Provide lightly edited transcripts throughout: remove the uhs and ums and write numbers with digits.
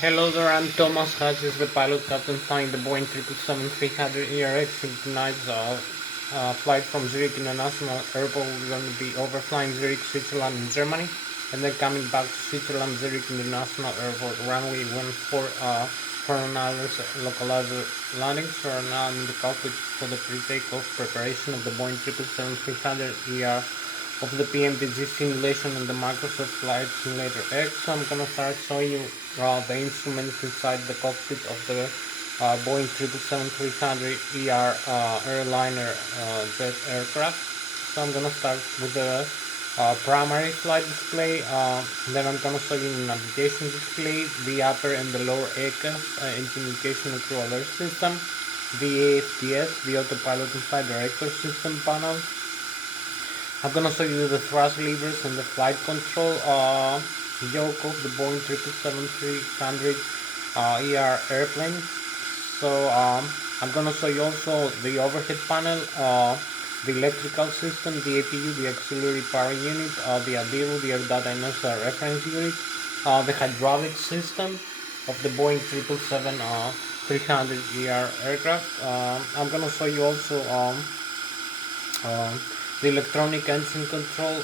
Hello there, I'm Thomas Hatsios, the pilot captain flying the Boeing 777-300 ERX in tonight's flight from Zurich International Airport. We're going to be overflying Zurich, Switzerland and Germany, and then coming back to Switzerland, Zurich International Airport, runway 14 for another localizer landings. So now I'm in the cockpit for the pre-takeoff preparation of the Boeing 777-300 ER of the PMDG simulation and the Microsoft Flight Simulator X. So I'm gonna start showing you the instruments inside the cockpit of the Boeing 777-300 ER airliner jet aircraft. So I'm gonna start with the primary flight display. Then I'm gonna show you the navigation display, the upper and the lower ACAS, engine indication and crew alert system, the AFTS, the autopilot and flight director system panel. I'm gonna show you the thrust levers and the flight control yoke of the Boeing 777-300 ER airplane. So I'm gonna show you also the overhead panel, the electrical system, the APU, the auxiliary power unit, the ADIRU, the air data inertial reference unit, the hydraulic system of the Boeing 777-300 ER aircraft. I'm gonna show you also the electronic engine control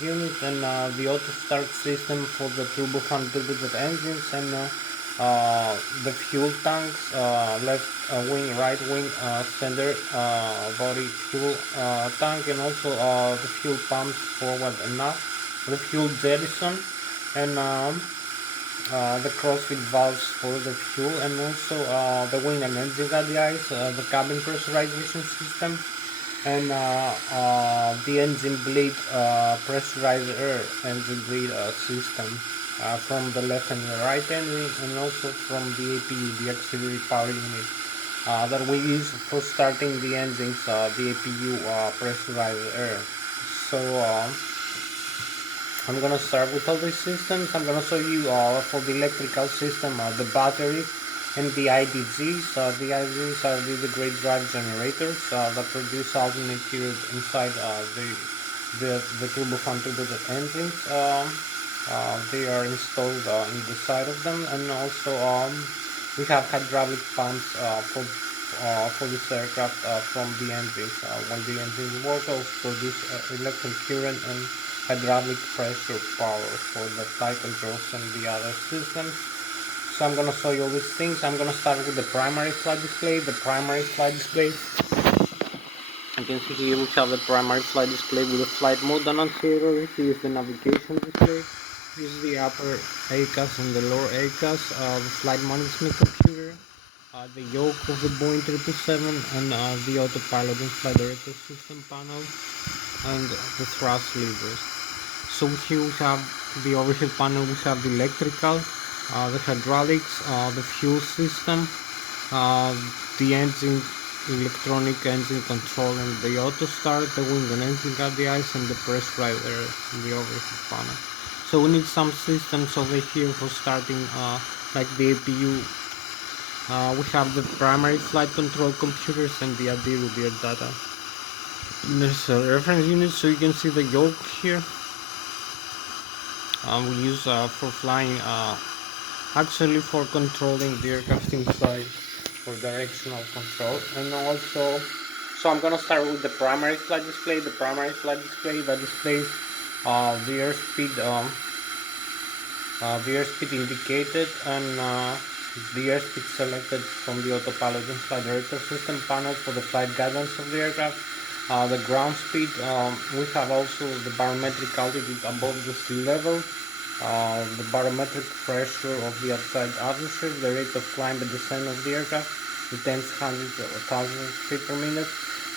unit and the auto start system for the turbofan turbojet engines and the fuel tanks, left wing, right wing, center body fuel tank, and also the fuel pumps forward and aft, the fuel jettison, and the crossfit valves for the fuel, and also the wing and engine radii, the cabin pressurization system, and the engine bleed pressurized air engine bleed system from the left and the right engine, and also from the APU, the auxiliary power unit that we use for starting the engines, the APU pressurized air. So I'm gonna start with all these systems. I'm gonna show you for the electrical system, the batteries and the IDGs. The IDGs are the great drive generators that produce alternate current inside the turbofan turbojet engines. They are installed in the side of them, and also we have hydraulic pumps for this aircraft from the engines. When the engines work, also produce electric current and hydraulic pressure power for the flight controls and the other systems. So I'm gonna show you all these things. I'm gonna start with the primary flight display. The primary flight display. You can see here we have the primary flight display with the flight mode annunciator. Here is the navigation display. This is the upper ACAS and the lower ACAS. The flight management computer. The yoke of the Boeing 777 and the autopilot and flight director system panel and the thrust levers. So here we have the overhead panel. We have the electrical, the hydraulics, the fuel system, the engine, electronic engine control and the auto start, the wing and engine radii, and the pressurized air in the overhead panel. So we need some systems over here for starting, like the APU. We have the primary flight control computers and the ADIRU, the air data. There's a reference unit, so you can see the yoke here. We use for flying, actually for controlling the aircraft inside, for directional control. And also, so I'm gonna start with the primary flight display. The primary flight display that displays the airspeed indicated, and the airspeed selected from the autopilot and flight director system panel for the flight guidance of the aircraft. The ground speed, we have also the barometric altitude above the sea level, the barometric pressure of the outside atmosphere, the rate of climb and descent of the aircraft, the tens, hundreds, or thousands feet per minute.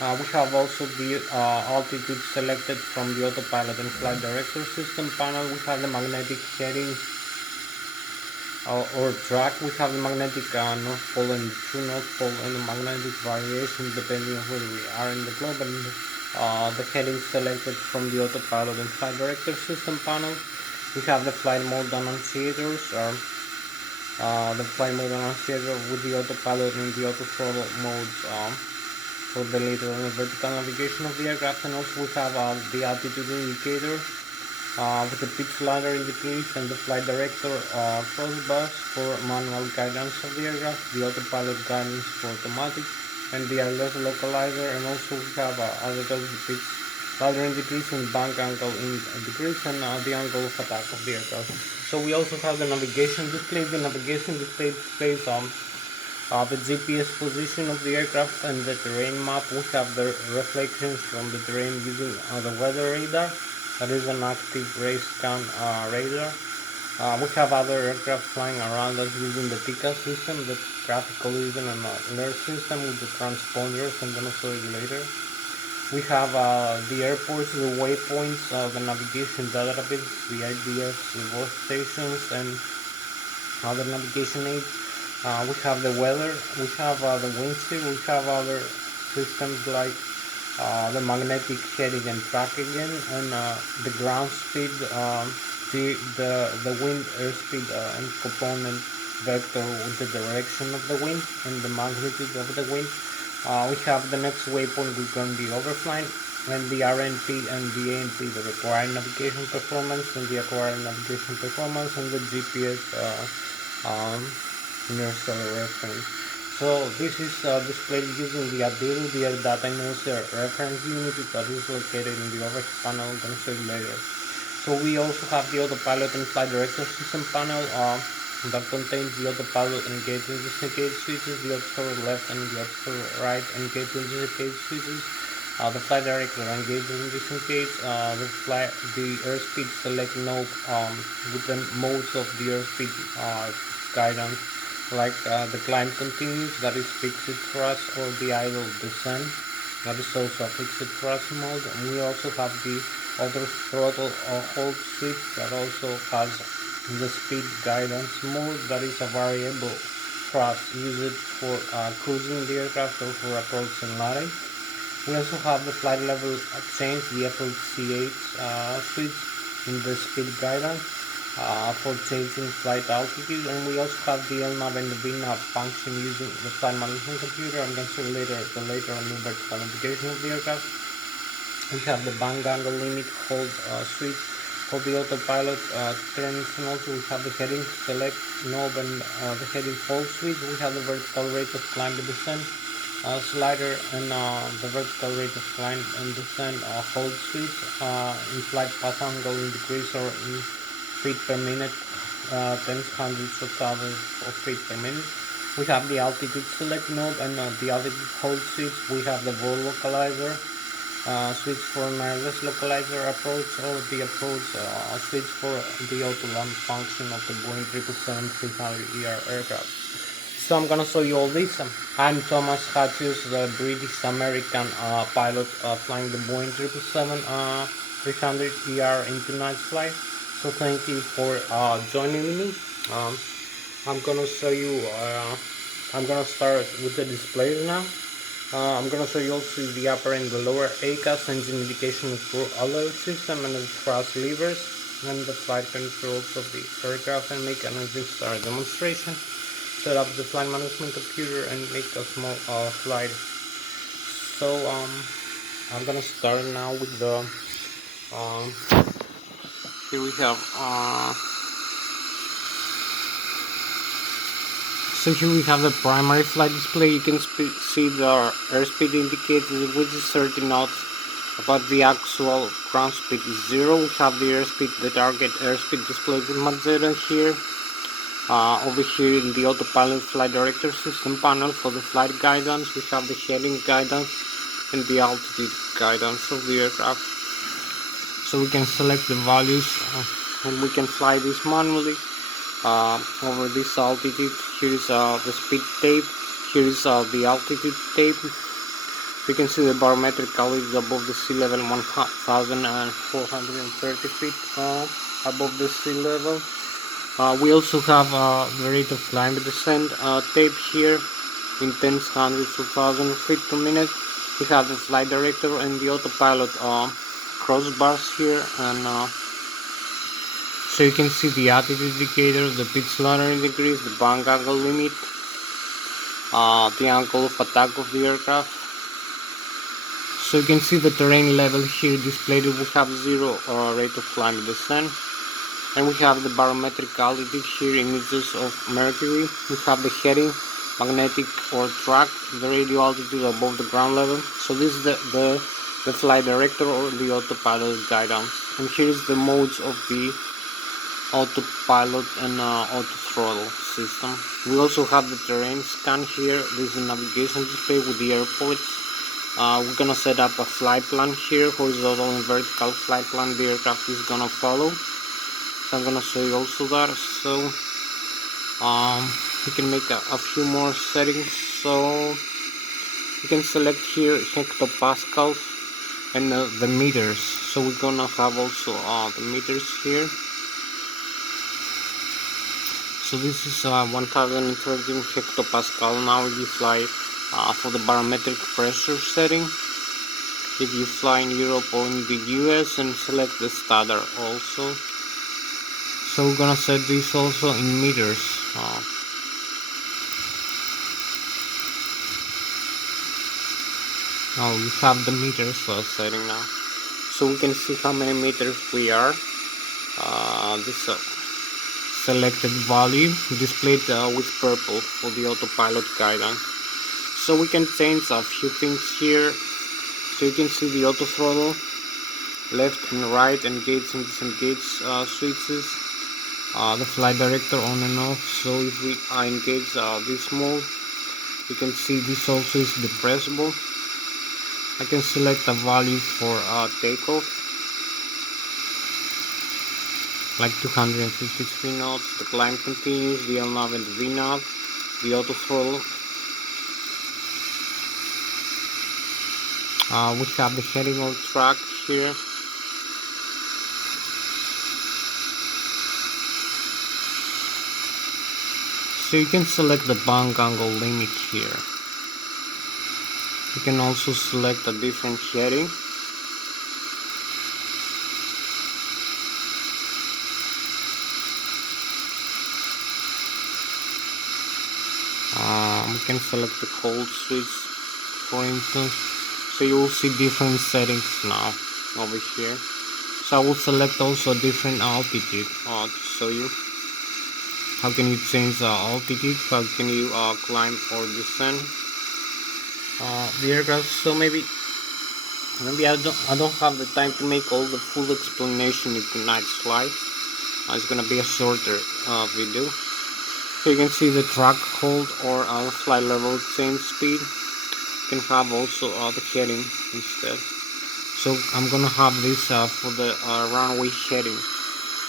We have also the altitude selected from the autopilot and flight director system panel. We have the magnetic heading or track. We have the magnetic North Pole and the true North Pole, and the magnetic variation depending on where we are in the globe, and the heading selected from the autopilot and flight director system panel. We have the flight mode annunciators, the flight mode annunciator with the autopilot and the auto throttle modes for the lateral and vertical navigation of the aircraft, and also we have the altitude indicator with the pitch ladder indicates and the flight director crossbars for manual guidance of the aircraft, the autopilot guidance for automatic, and the Lszh localizer, and also we have other pitch ladder indicates and bank angle indicates and the angle of attack of the aircraft. So we also have the navigation display. The navigation display displays the GPS position of the aircraft and the terrain map. We have the reflections from the terrain using the weather radar. That is an active ray scan radar. We have other aircraft flying around us using the TICA system, the traffic collision and alert system with the transponders. I'm going to show you later. We have the airports, the waypoints, the navigation database, the IDS, the work stations, and other navigation aids. We have the weather, we have the wind speed, we have other systems like the magnetic heading and tracking and the ground speed, the wind airspeed and component vector with the direction of the wind and the magnitude of the wind. We have the next waypoint we're going to be overflying, and the RNP and the ANP, the required navigation performance and the acquired navigation performance, and the GPS inertial reference. So this is displayed using the ADIRU, the Air Data Inertial Reference Unit, that is located in the overhead panel. I'm going to show you later. So we also have the autopilot and flight director system panel that contains the autopilot engage and disengage switches, the autopilot left and the autopilot right engage and disengage switches, the flight director engage and disengage, the airspeed select knob with the modes of the airspeed guidance, like the climb continues, that is fixed thrust, or the idle descent, that is also a fixed thrust mode. And we also have the auto throttle hold switch that also has the speed guidance mode, that is a variable thrust used for cruising the aircraft or for approach and landing. We also have the flight level change, the FLCH switch in the speed guidance for changing flight altitude, and we also have the LNAV and the VNAV function using the flight management computer. I'm going to show you later on the vertical navigation of the aircraft. We have the bank angle limit hold switch for the autopilot turns, and also we have the heading select knob and the heading hold switch. We have the vertical rate of climb and descent slider and the vertical rate of climb and descent hold switch in flight path angle in degrees or in feet per minute, tens, hundreds of thousands of feet per minute. We have the altitude select knob and the altitude hold switch. We have the vol localizer switch for an Lszh localizer approach, or the approach switch for the auto land function of the Boeing 777-300ER aircraft. So I'm gonna show you all this. I'm Thomas Hatsios, the British-American pilot flying the Boeing 777-300ER in tonight's flight. So thank you for joining me. I'm gonna show you. I'm gonna start with the displays now. I'm gonna show you also the upper and the lower ACAS, engine indication and crew alert system, and the thrust levers and the flight controls of the aircraft, and make an engine start demonstration. Set up the flight management computer and make a small flight. So I'm gonna start now with the here we have so here we have the primary flight display. You can see the airspeed indicated, which is 30 knots, but the actual ground speed is 0. We have the airspeed, the target airspeed displayed in magenta here. Over here in the autopilot flight director system panel for the flight guidance, we have the heading guidance and the altitude guidance of the aircraft. So we can select the values and we can fly this manually over this altitude. Here is the speed tape, here is the altitude tape. We can see the barometrical is above the sea level, 1,430 feet above the sea level. We also have the rate of climb and descent tape here in tens, hundreds of thousands of feet per minute. We have the flight director and the autopilot crossbars here, and so you can see the altitude indicator, the pitch ladder in degrees, the bank angle limit, the angle of attack of the aircraft. So you can see the terrain level here displayed. We have 0 rate of climb and descent, and we have the barometric altitude here, images of Mercury. We have the heading, magnetic or track, the radio altitude above the ground level. So this is the flight director or the autopilot guidance, and here is the modes of the autopilot and auto throttle system. We also have the terrain scan here. This is a navigation display with the airports. We're gonna set up a flight plan here, horizontal and vertical flight plan the aircraft is gonna follow. So I'm gonna show you also that. So you can make a few more settings. So you can select here hectopascals and the meters. So we're gonna have also the meters here. So this is 1013 hectopascal. Now if you fly for the barometric pressure setting, if you fly in Europe or in the US, and select the standard also. So we're gonna set this also in meters. Now we have the meters setting now, so we can see how many meters we are. This selected value displayed with purple for the autopilot guidance. So we can change a few things here. So you can see the auto throttle, left and right, engage and disengage switches, the flight director on and off. So if we engage this mode, you can see this also is depressible. I can select a value for takeoff, like 253 knots. The climb continues, the LNAV and the VNAV, the auto throttle. We have the heading or track here. So you can select the bank angle limit here. You can also select a different heading. We can select the cold switch, for instance. So you will see different settings now over here. So I will select also a different altitude to show you how can you change the altitude, how can you climb or descend the aircraft. So maybe I don't have the time to make all the full explanation in tonight's flight. It's gonna be a shorter video. So you can see the track hold or flight level change speed. You can have also the heading instead. So I'm gonna have this for the runway heading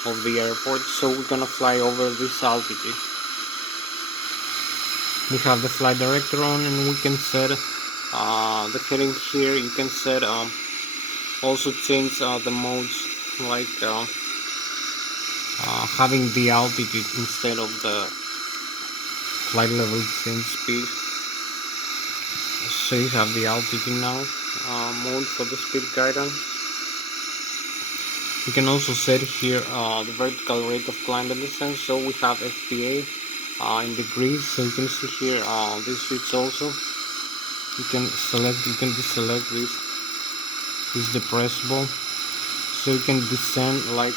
of the airport. So we're gonna fly over this altitude. We have the flight director on, and we can set the heading here. You can set also change the modes, like having the altitude instead of the flight level change speed. So you have the altitude now mode for the speed guidance. You can also set here the vertical rate of climb and descent. So we have FPA in degrees. So you can see here this switch also. You can select, you can deselect this. Is depressible. So you can descend like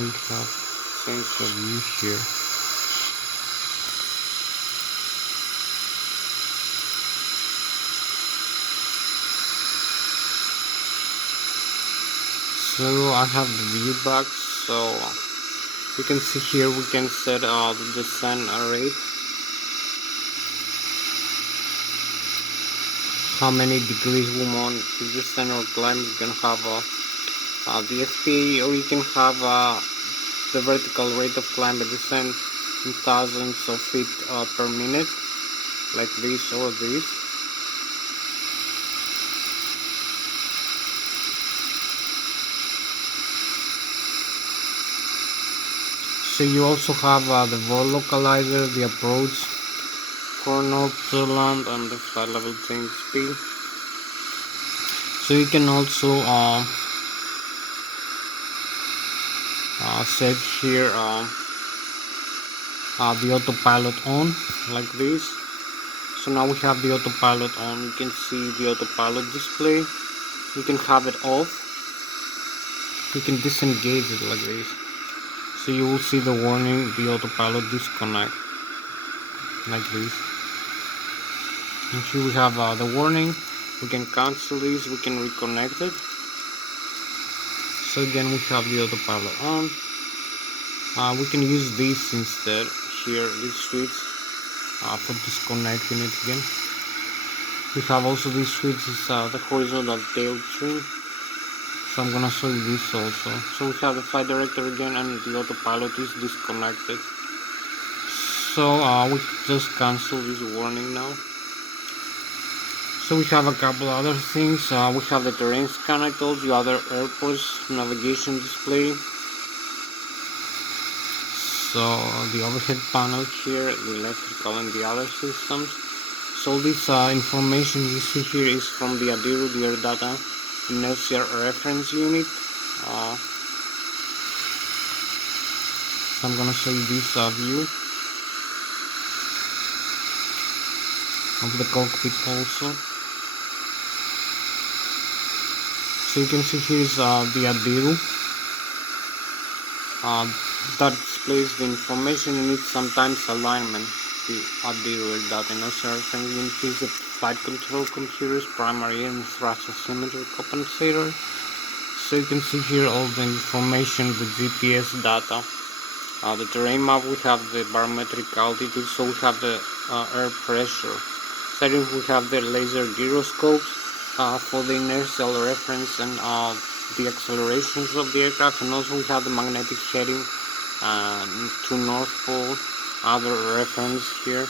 you have sense of view here. So I have the view back, so you can see here we can set the descent rate, how many degrees we want to descend or climb. You can have the FPA, or you can have the vertical rate of climb and descent in thousands of feet per minute, like this or this. So you also have the vol localizer, the approach for North Zealand, and the flight level change speed. So you can also set here the autopilot on like this. So now we have the autopilot on. You can see the autopilot display. You can have it off. You can disengage it like this. So you will see the warning, the autopilot disconnect like this. And here we have the warning. We can cancel this, we can reconnect it. So again we have the autopilot on. We can use this instead here, this switch for disconnecting it again. We have also this switch is the horizontal tail trim. So I'm gonna show you this also. So we have the flight director again, and the autopilot is disconnected. So we just cancel this warning now. So we have a couple other things. We have the terrain scan, I told you, other airports, navigation display. So the overhead panel here, the electrical and the other systems. So this information you see here is from the ADIRU, the Air Data Inertia Reference Unit. So I'm gonna show you this view of the cockpit also. So you can see here is the ADIRU that displays the information. You need sometimes alignment. The ADIRU Air Data Inertia Reference Unit is the flight control computers, primary and thrust altimeter compensator. So you can see here all the information, the GPS data. The terrain map, we have the barometric altitude, so we have the air pressure. Settings, we have the laser gyroscopes for the inertial reference and the accelerations of the aircraft, and also we have the magnetic heading to North Pole, other reference here.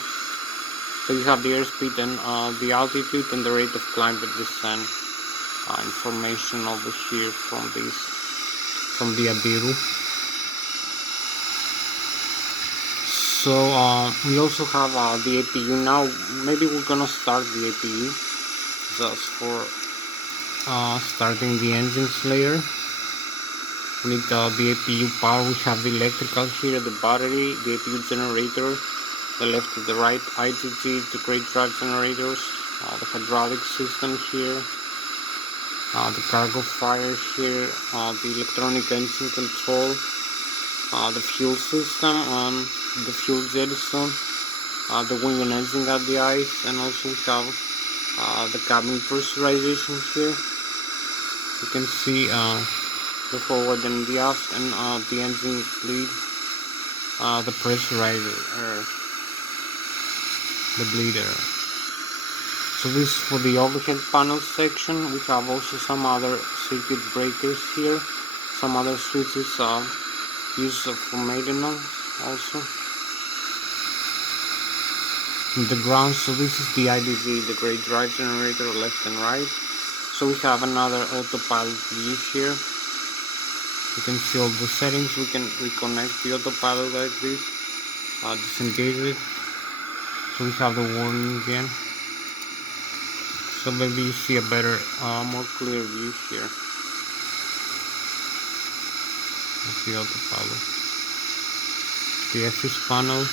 So you have the airspeed and the altitude and the rate of climb and descent information over here from the ADIRU. So we also have the APU now. Maybe we're gonna start the APU just for starting the engines layer. We need the APU power. We have the electrical here, the battery, the APU generator, the left to the right IGG, the great drive generators, the hydraulic system here, the cargo fire here, the electronic engine control, the fuel system, the fuel jettison, the wing and engine at the ice, and also we have the cabin pressurization here. You can see the forward and the aft, and the engine bleed, the pressurized air, the bleed air. So this is for the overhead panel section. We have also some other circuit breakers here, some other switches used for maintenance also. In the ground, so this is the IDG, the great drive generator, left and right. So we have another autopilot view here. You can see all the settings. We can reconnect the autopilot like this, disengage it. So we have the warning again. So maybe you see a better, more clear view here of the autopilot. The FS panel.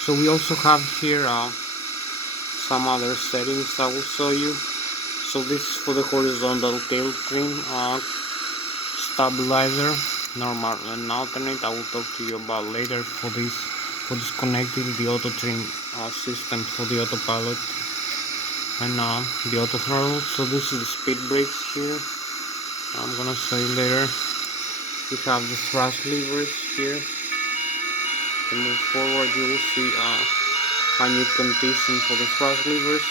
So we also have here some other settings I will show you. So this is for the horizontal tail trim, stabilizer, normal and alternate. I will talk to you about later for disconnecting the auto trim system for the autopilot and the auto throttle. So this is the speed brakes here. I'm gonna show you later. We have the thrust levers here. To move forward, you will see a new condition for the thrust levers.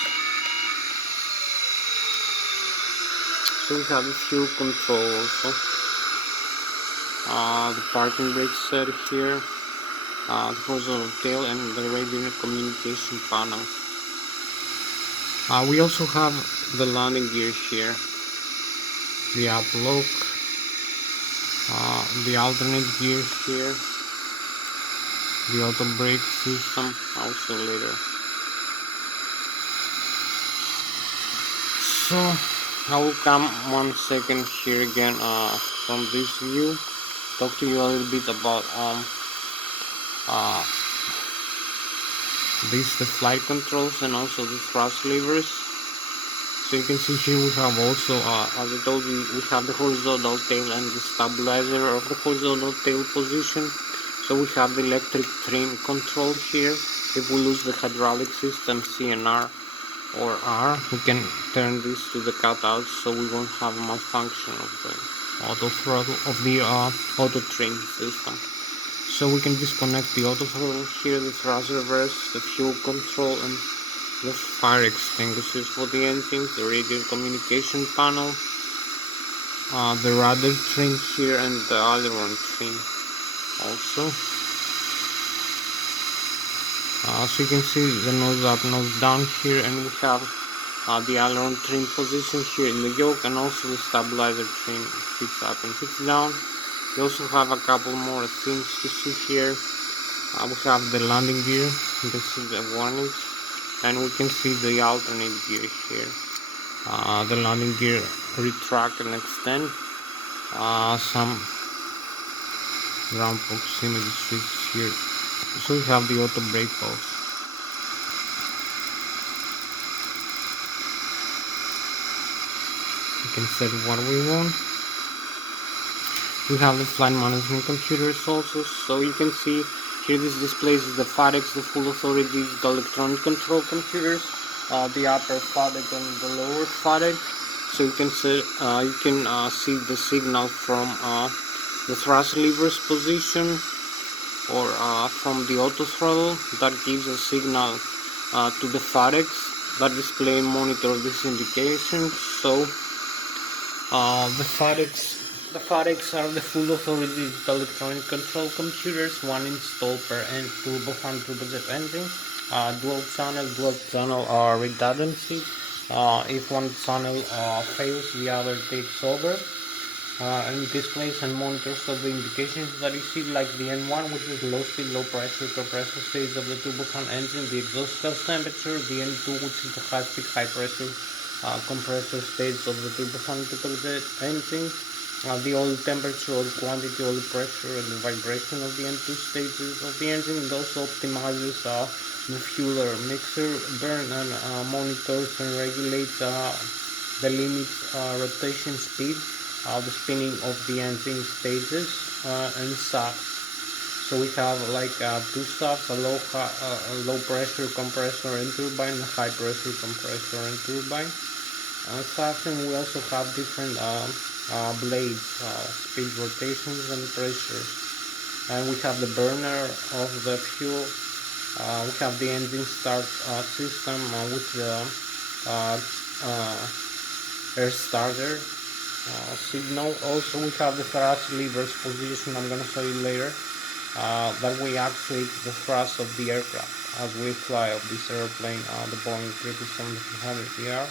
So we have the fuel control also. The parking brake set here, the horizontal tail, and the radio communication panel. We also have the landing gear here, the up lock, the alternate gear here, the auto brake system also later. So I will come 1 second here again from this view, talk to you a little bit about uh, the flight controls and also the thrust levers. So you can see here we have also, as I told you, we have the horizontal tail and the stabilizer of the horizontal tail position. So we have the electric trim control here. If we lose the hydraulic system CNR or R, we can turn this to the cutout so we won't have a malfunction of the auto throttle of the auto trim system. So we can disconnect the auto throttle here, the thrust reverse, the fuel control, and the fire extinguishers for the engine, the radio communication panel, the rudder trim here, and the aileron trim also. So you can see the nose up, nose down here, and we have the aileron trim position here in the yoke, and also the stabilizer trim fits up and fits down. We also have a couple more things to see here. We have the landing gear, you can see the warnings, and we can see the alternate gear here. The landing gear retract and extend. Some ground proximity switches here. So we have the auto brake pulse. We can set what we want. We have the flight management computers also, so you can see here this displays the FADEC, the full authority, the electronic control computers, the upper FADEC and the lower FADEC. So you can see the signal from the thrust levers position or from the auto throttle that gives a signal to the FADECs that display and monitor this indication. So the FADECs are the full authority electronic control computers, one installed per turbofan turbojet engine, dual channel redundancy. If one channel fails, the other takes over. And displays and monitors of the indications that you see, like the N1, which is low speed, low pressure compressor stage of the turbofan engine, the exhaust gas temperature, the N2, which is the high speed, high pressure compressor stage of the turbofan turbojet engine, the oil temperature, oil quantity, oil pressure, and the vibration of the N2 stages of the engine. It also optimizes the fuel mixer burn and monitors and regulates the limit rotation speed, the spinning of the engine stages, and shafts. So we have like two shafts, a low pressure compressor and turbine, a high pressure compressor and turbine shafts, and we also have different blades, speed rotations and pressures. And we have the burner of the fuel. We have the engine start system with the air starter signal. Also we have the thrust levers position, I'm going to show you later, that we actuate the thrust of the aircraft as we fly of this airplane, the Boeing 777-300ER.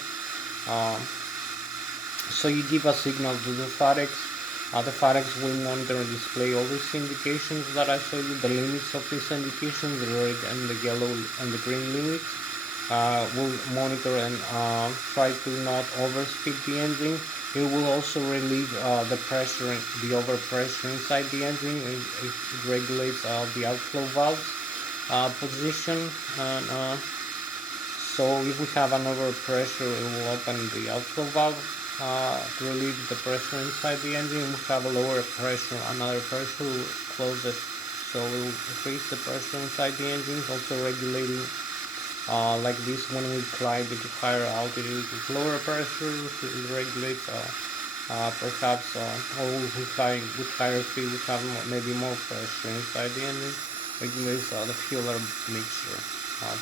So you give a signal to the FADECs. The FADECs will monitor and display all these indications that I showed you, the limits of these indications, the red and the yellow and the green limits. Will monitor and try to not overspeed the engine. It will also relieve the pressure, the overpressure inside the engine. It regulates the outflow valves position, and so if we have an overpressure, it will open the outflow valve to relieve the pressure inside the engine. We have a lower pressure, another pressure will close it, so it will increase the pressure inside the engine, also regulating like this when we climb to higher altitude with lower pressure. It regulates perhaps with higher speed we have maybe more pressure inside the engine. Regulates the fuel mixture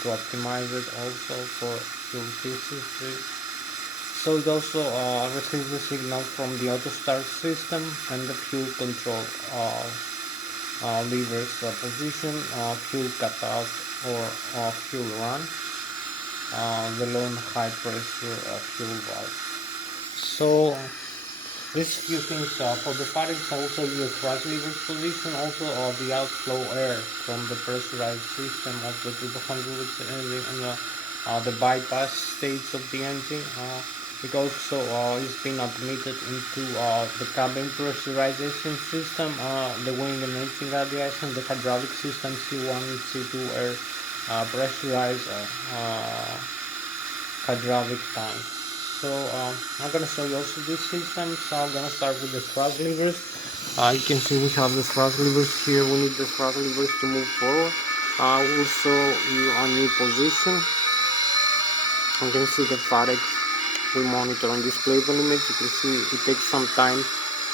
to optimize it also for fuel efficiency. So it also receives the signal from the auto start system and the fuel control levers position, fuel cutoff or fuel run, the low and high pressure fuel valve. So These few things for the fabrics also use thrust levers position, also the outflow air from the pressurized system of the turbo engine and the bypass stage of the engine. It also is being admitted into the cabin pressurization system, the wing and engine radiation, the hydraulic system C1 and C2 air pressurized hydraulic tanks. So I'm gonna show you also this system. So I'm gonna start with the thrust levers. You can see we have the thrust levers here. We need the thrust levers to move forward. We'll show you a new position. You can see the FAREX we monitor on display image. You can see it takes some time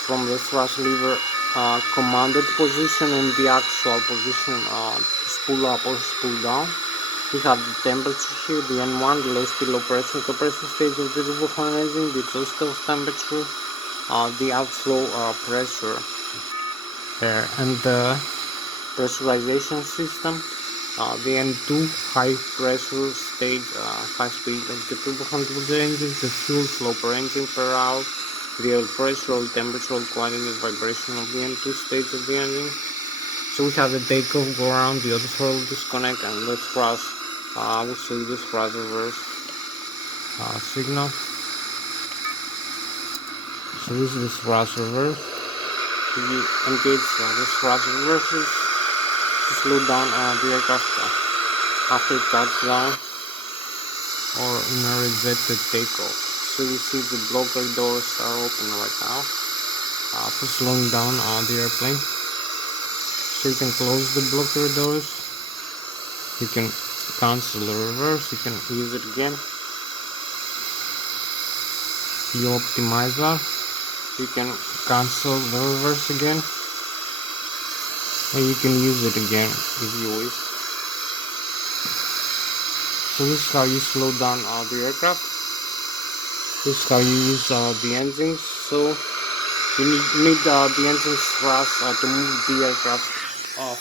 from the thrust lever commanded position and the actual position to spool up or spool down. We have the temperature here, the N1, the low speed, low pressure compressor stage of the turbofan engine, the exhaust temperature, the outflow pressure there, and the pressurization system, the N2 high pressure stage, high speed of the turbofan engine, the fuel flow per engine per hour, the oil pressure, oil temperature, oil quality, vibration of the N2 stage of the engine. So we have the takeoff, go around, the auto throttle disconnect, and the thrust. I will show you the thrust reverse signal. So this is the thrust reverse. You engage the thrust reverses to slow down the aircraft after it touchdown or in a rejected takeoff. So you see the blocker doors are open right now for slowing down the airplane. So you can close the blocker doors, you can cancel the reverse, you can use it again, you optimize that, you can cancel the reverse again, and you can use it again if you wish. So this is how you slow down the aircraft, this is how you use the engines. So you need the engine's thrust to move the aircraft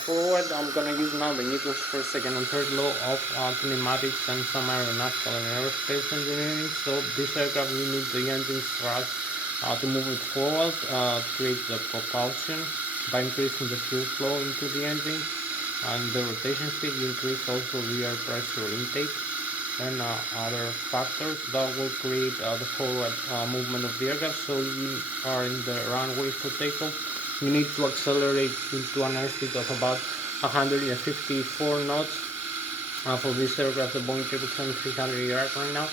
forward. I'm gonna use now the Newton's first, second, and third law of kinematics and some aeronautical and aerospace engineering. So this aircraft, you need the engine's thrust to move it forward to create the propulsion by increasing the fuel flow into the engine, and the rotation speed. You increase also the air pressure intake and other factors that will create the forward movement of the aircraft. So you are in the runway for takeoff, you need to accelerate into an airspeed of about 154 knots for this aircraft, the Boeing 777-300 right now,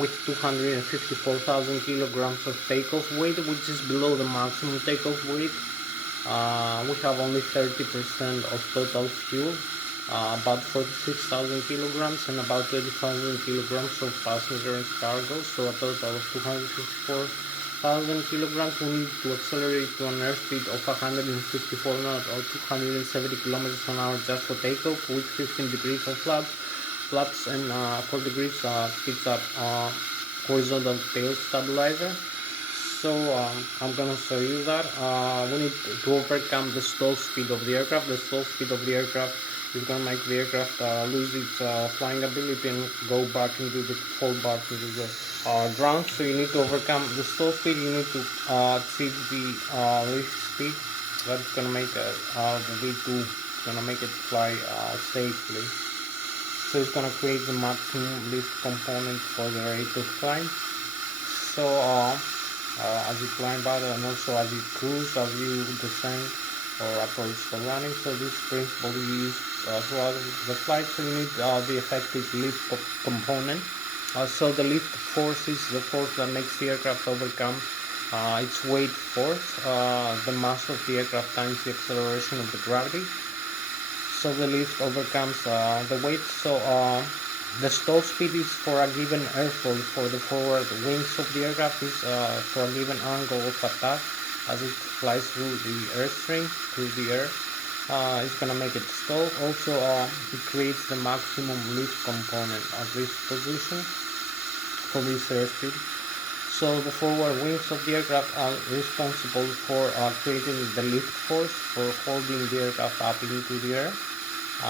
with 254,000 kilograms of takeoff weight, which is below the maximum takeoff weight. We have only 30% of total fuel, about 46,000 kilograms and about 20,000 kilograms of passenger and cargo, so a total of 254,000 kilograms. We need to accelerate to an airspeed of 154 knots or 270 kilometers an hour just for takeoff, with 15 degrees of flaps and 4 degrees pitch up horizontal tail stabilizer. So I'm gonna show you that. We need to overcome the stall speed of the aircraft. The stall speed of the aircraft is gonna make the aircraft lose its flying ability and go back into the fall back into the ground. So you need to overcome the stall speed. You need to achieve the lift speed. That's gonna make the V2 gonna make it fly safely. So it's gonna create the maximum lift component for the rate of climb. So as you climb out and also as you cruise, as you descend or approach the landing. So this principle you use throughout the flight. So you need the effective lift component. So the lift force is the force that makes the aircraft overcome its weight force, the mass of the aircraft times the acceleration of the gravity. So the lift overcomes the weight. So the stall speed is for a given airfoil for the forward wings of the aircraft, is for a given angle of attack as it flies through the airstream, through the air. It's gonna make it stall. Also, it creates the maximum lift component at this position for this airspeed. So the forward wings of the aircraft are responsible for creating the lift force, for holding the aircraft up into the air.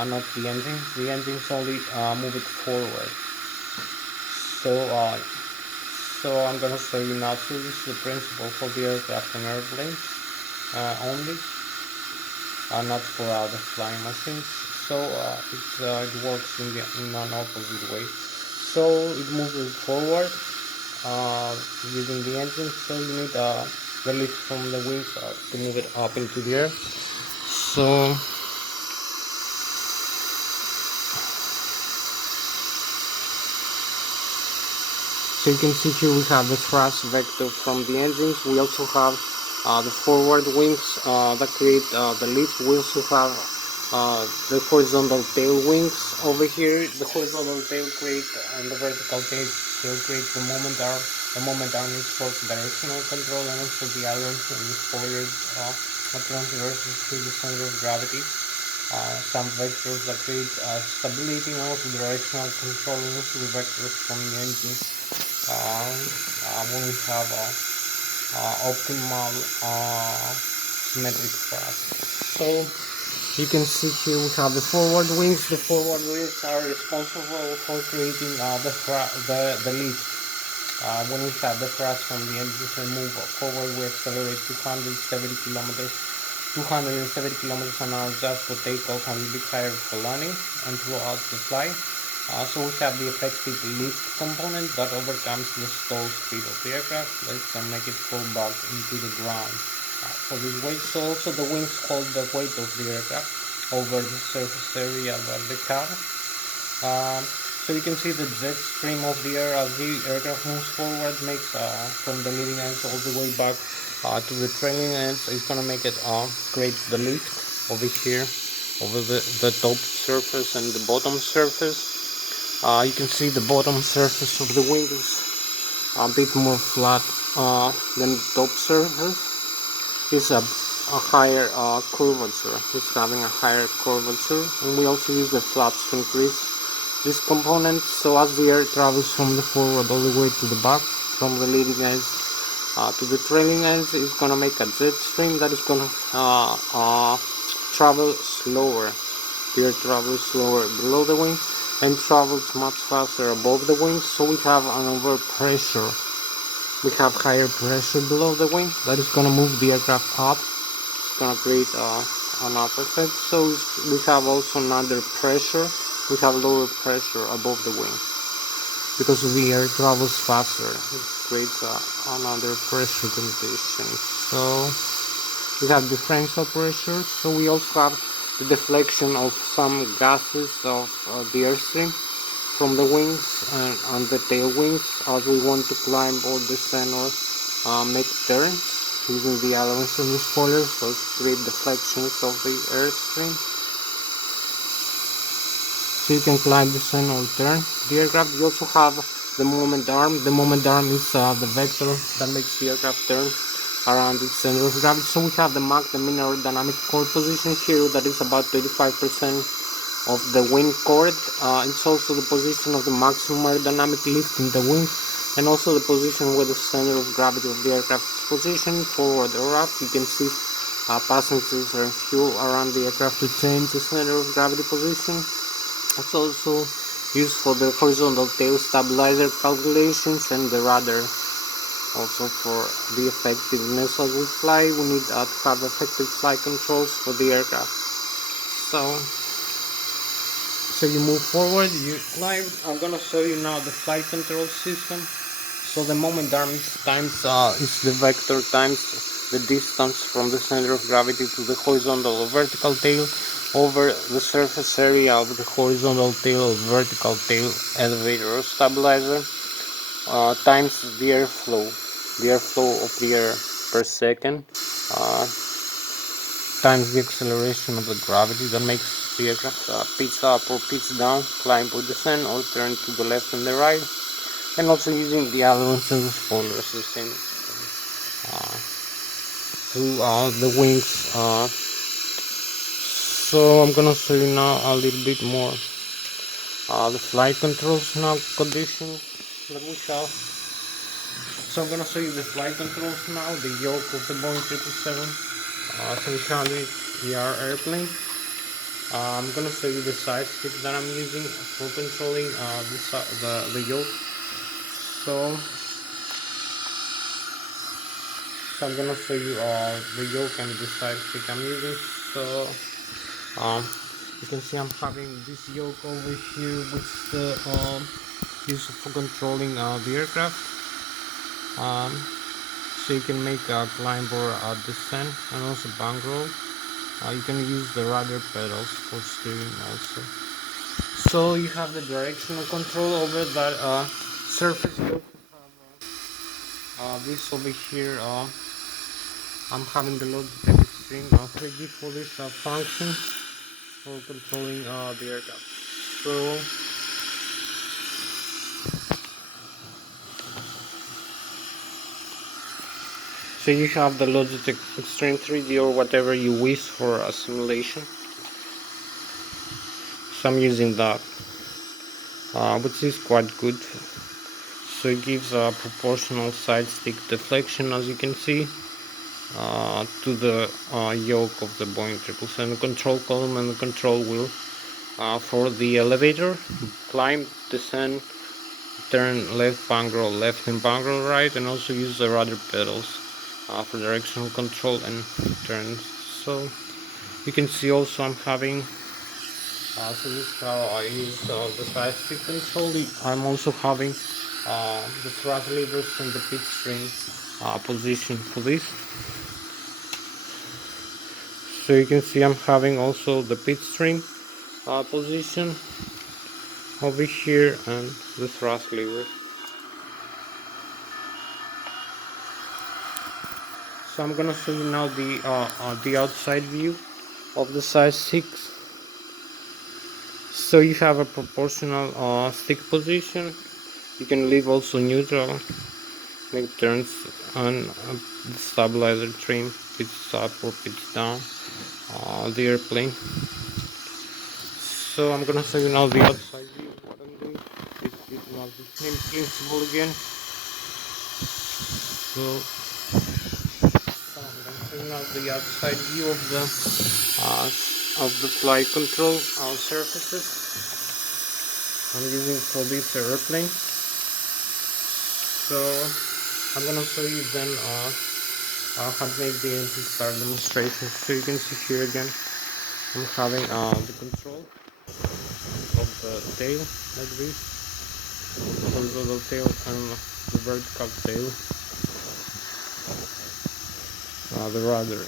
Not the engines. The engines only move it forward. So So I'm gonna show you now. So this is the principle for the aircraft and airplanes only, not for other flying machines. So it works in an opposite way. So it moves it forward using the engine. So you need the lift from the wings to move it up into the air. So you can see here we have the thrust vector from the engines. We also have the forward wings that create the lift. We also have the horizontal tail wings over here. The horizontal tail create and the vertical tail create the moment arm. The moment arm is for directional control, and also the ailerons and the spoilers transverses through the center of gravity. Some vectors that create stability, and also directional control, and also the vectors from the engine when we have optimal symmetric thrust. So you can see here we have the forward wings. The forward wings are responsible for creating the lift. When we have the thrust from the engines and move forward, we accelerate 270 kilometers an hour just for takeoff and a bit higher for landing and throughout the flight. So we have the effective lift component that overcomes the stall speed of the aircraft that can make it fall back into the ground for this weight. So also the wings hold the weight of the aircraft over the surface area of the car. So you can see the jet stream of the air as the aircraft moves forward, makes from the leading edge all the way back to the trailing edge. It's gonna make it create the lift over here over the top surface and the bottom surface. You can see the bottom surface of the wing is a bit more flat than the top surface. It's a higher curvature. It's having a higher curvature, and we also use the flaps to increase this component. So as the air travels from the forward all the way to the back, from the leading edge to the trailing edge, it's gonna make a jet stream that is gonna travel slower. The air travels slower below the wing and travels much faster above the wing. So we have an overpressure. We have higher pressure below the wing that is gonna move the aircraft up. It's gonna create an up effect. So we have also another pressure. We have lower pressure above the wing because the air travels faster. It creates another pressure condition. So we have differential pressure. So we also have the deflection of some gases of the airstream from the wings and the tail wings as we want to climb or descend or make turns using the ailerons and the spoilers, so create deflections of the airstream. So you can climb, descend or turn the aircraft. You also have the moment arm. The moment arm is the vector that makes the aircraft turn around its center of gravity. So we have the Mach, the mean aerodynamic chord position here, that is about 25% of the wing chord. It's also the position of the maximum aerodynamic lift in the wing, and also the position where the center of gravity of the aircraft is positioned, forward or up. You can see passengers and fuel around the aircraft to change the center of gravity position. It's also used for the horizontal tail stabilizer calculations and the rudder. Also for the effectiveness as we fly, we need to have effective flight controls for the aircraft. So you move forward, you climb. I'm gonna show you now the flight control system. So the moment arm is the vector times the distance from the center of gravity to the horizontal or vertical tail over the surface area of the horizontal tail or vertical tail elevator or stabilizer times the airflow of the air per second times the acceleration of the gravity that makes the aircraft pitch up or pitch down, climb or descend, or turn to the left and the right, and also using the ailerons and the spoilers the same through the wings. So I'm gonna show you now a little bit more the flight controls now conditions that we have. So I'm gonna show you the flight controls now, the yoke of the Boeing 777-300ER airplane. I'm gonna show you the side stick that I'm using for controlling the yoke. So So I'm gonna show you the yoke and the side stick I'm using. So you can see I'm having this yoke over here, which the used for controlling the aircraft. Um, so you can make a climb or a descent, and also bank roll. You can use the rudder pedals for steering also. So you have the directional control over that surface yoke. This over here, I'm having the load detected string 3D for this function for controlling the aircraft. So you have the Logitech Extreme 3D or whatever you wish for a simulation. So I'm using that, which is quite good. So it gives a proportional side stick deflection, as you can see, to the yoke of the Boeing 777 control column and the control wheel for the elevator, climb, descend, turn left bank roll left and bank roll right, and also use the rudder pedals for directional control and turns. So you can see also I'm having so this is how I use the side stick control. I'm also having the thrust levers and the pitch string position for this. So you can see I'm having also the pitch string position over here and the thrust levers. So I'm gonna show you now the outside view of the size 6. So you have a proportional stick position. You can leave also neutral, make turns on the stabilizer trim, pitch up or pitch down the airplane. So I'm gonna show you now the outside view. What I'm doing is using the same principle again. So I'm gonna show you now the outside view of the flight control surfaces I'm using for this airplane. So I'm gonna show you then how to make the engine start demonstration. So you can see here again I'm having the control of the tail like this, horizontal tail and the vertical tail, the rudder.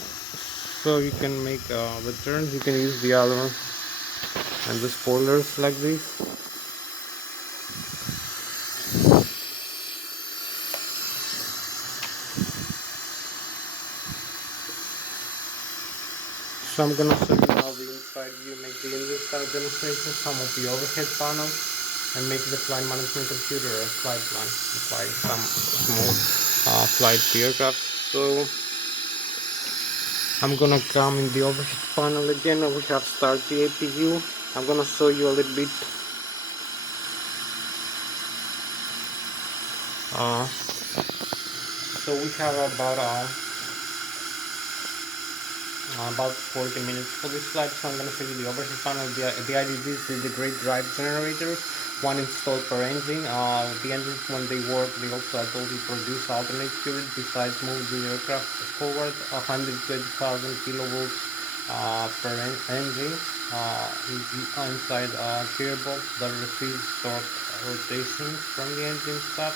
So you can make the turns, you can use the aileron and the spoilers like this. So I'm gonna show you now the inside view, make the engine start demonstration, some of the overhead panels, and make the flight management computer a flight plan, fly some small flight aircraft. So I'm gonna come in the overhead panel again, and we have start the APU. I'm gonna show you a little bit. So we have about 40 minutes for this flight, so I'm going to show you the overhead panel. The IDGs is the great drive generator, one installed per engine. The engines, when they work, they also, I told you, produce alternate current. Besides, move the aircraft forward 120,000 kilovolts per engine inside gearbox that receives torque rotations from the engine stop.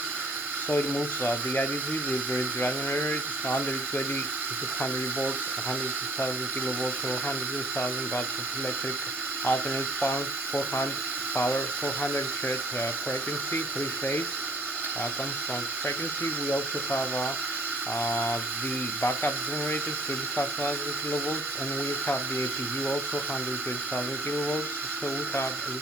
So it moves the IDC, the great drive generator, 120 to 200 volts, 100,000 kilovolts, or 100,000 watts of electric alternate power, 400 hertz frequency, 3-phase constant frequency. We also have the backup generator, 35,000 kilovolts, and we have the APU also 120,000 kilovolts. So we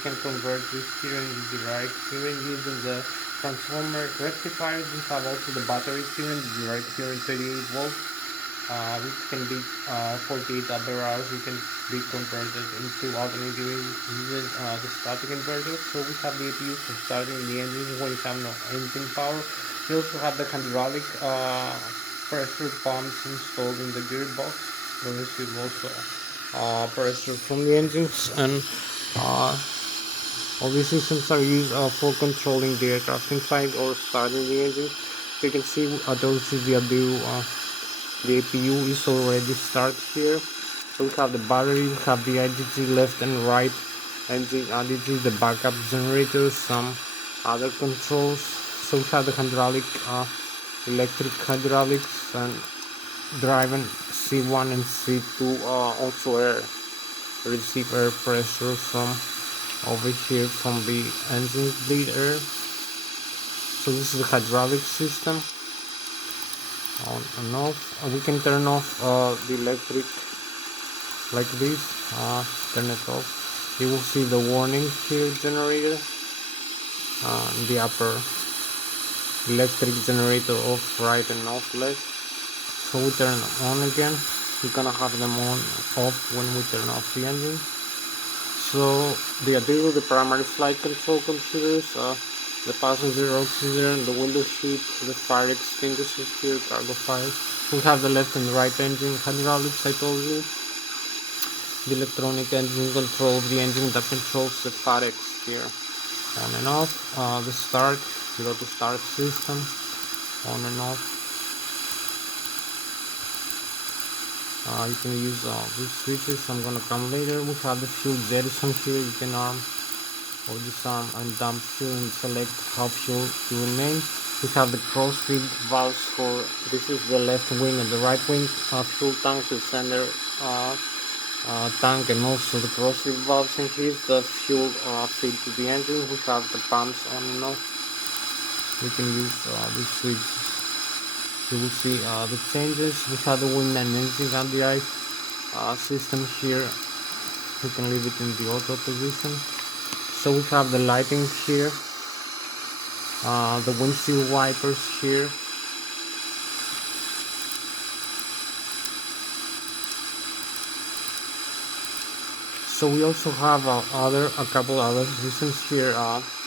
can convert this current into direct current using the transformer rectifiers. We have also the battery current, direct current 38 volts, which can be 48 ampere hours. We can be converted into alternating using the static inverter. So we have the APU for starting the engine when you have no engine power. We also have the hydraulic pressure pumps installed in the gearbox. We receive also pressure from the engines, and all these systems are used for controlling the aircraft inside or starting the engine. You can see those is the ABU The APU is already started here. So we have the battery, we have the IDG left and right engine IDG, the backup generator, some other controls. So we have the hydraulic, electric hydraulics, and driving C1 and C2, also air, receive air pressure from over here from the engine bleed air. So this is the hydraulic system, on and off. We can turn off the electric like this, turn it off. You will see the warning here, generator, in the upper, electric generator off right and off left. So we turn on again. We're gonna have them on off when we turn off the engine. So the ADIO, the primary flight control computers, the passenger oxidizer, the window sheet, the fire extinguishers here, cargo fire. We have the left and right engine hydraulics, I told you. The electronic engine control, the engine that controls the FAREX here, on and off. The start, the auto start system, on and off. You can use these switches. I'm gonna come later. We have the fuel jettison here. You can arm or disarm and dump fuel and select how fuel to remain. We have the crossfeed valves for, this is the left wing and the right wing, fuel tanks, the center tank, and also the crossfeed valves. And here's the fuel feed to the engine. We have the pumps on and off. We can use these switches. You will see the changes. We have the wind and engine on the ice system here. We can leave it in the auto position. So we have the lighting here, the windshield wipers here. So we also have a couple other systems here.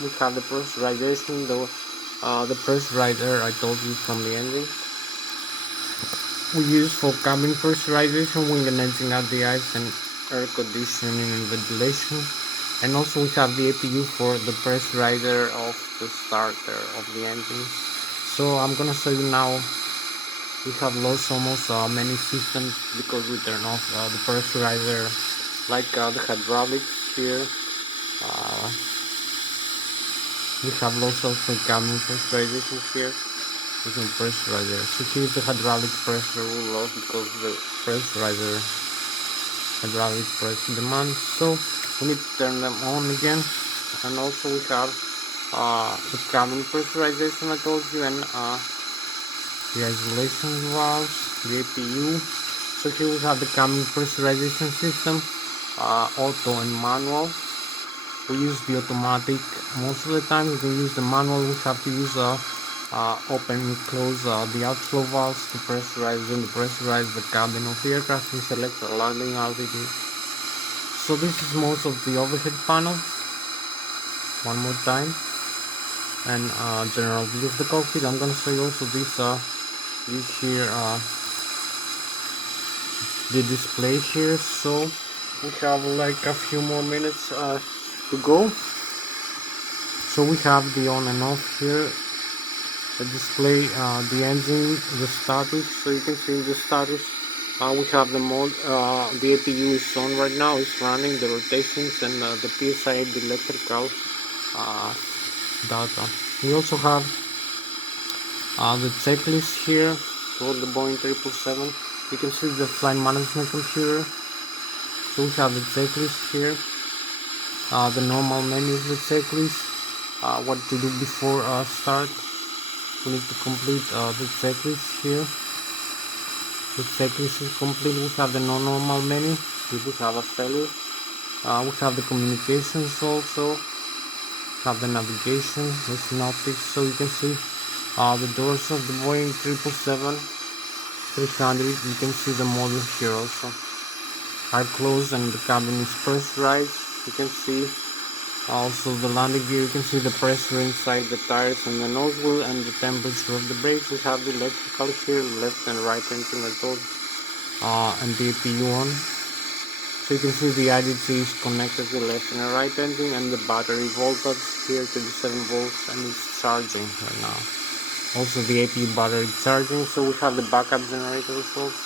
We have the pressurization, the pressurizer I told you from the engine. We use for cabin pressurization, wing and engine at the ice, and air conditioning and ventilation. And also we have the APU for the pressurizer of the starter of the engine. So I'm gonna show you now. We have lost almost many systems because we turn off the pressurizer, like the hydraulics here. We have lost also cabin pressurization here. We can pressurizer. So here's the hydraulic pressure we lost because the pressurizer hydraulic pressure demand. So we need to turn them on again. And also we have the cabin pressurization I told you, and the isolation valves, the APU. So here we have the cabin pressurization system, auto and manual. We use the automatic most of the time. You can use the manual. We have to use open and close the outflow valves to pressurize and depressurize the cabin of the aircraft and select the landing altitude. So this is most of the overhead panel. One more time, and general view of the cockpit. I'm gonna show you also this here, the display here. So we have like a few more minutes to go. So we have the on and off here, the display, the engine, the status. So you can see the status. We have the mode, the APU is on right now, it's running the rotations and the PSI, the electrical data. We also have the checklist here for the Boeing 777. You can see the flight management computer. So we have the checklist here, the normal menu of the checklist, what to do before start. We need to complete the checklist here. The checklist is complete. We have the non-normal menu if we have a failure. We have the communications also. We have the navigation, the synoptics. So you can see the doors of the Boeing 777-300. You can see the model here also. Are closed and the cabin is pressurized. You can see also the landing gear. You can see the pressure inside the tires and the nose wheel and the temperature of the brakes. We have the electrical here, left and right engine control, and the APU on. So you can see the IDC is connected to the left and the right engine, and the battery voltage here 37 volts, and it's charging right now. also the APU battery charging. So we have the backup generator results.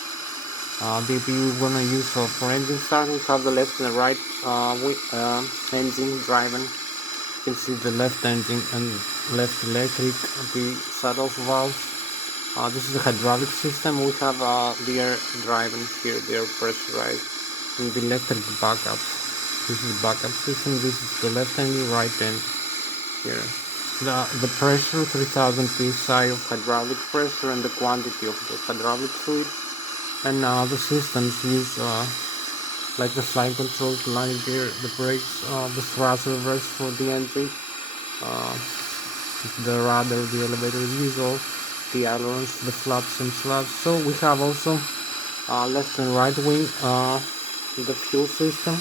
The APU we're gonna use for engine start. We have the left and the right engine driving. You can see the left engine and left electric, the shut-off valve. This is the hydraulic system. We have the air driving here, the air pressurized, and the electric backup. This is the backup system. This is the left engine, right end here. The pressure, 3000 psi of hydraulic pressure, and the quantity of the hydraulic fluid. And the systems use like the flight controls, the landing gear, the brakes, the thrust reverse for the engine, the rudder, the elevator diesel, the ailerons, the flaps and slabs. So we have also left and right wing, the fuel system,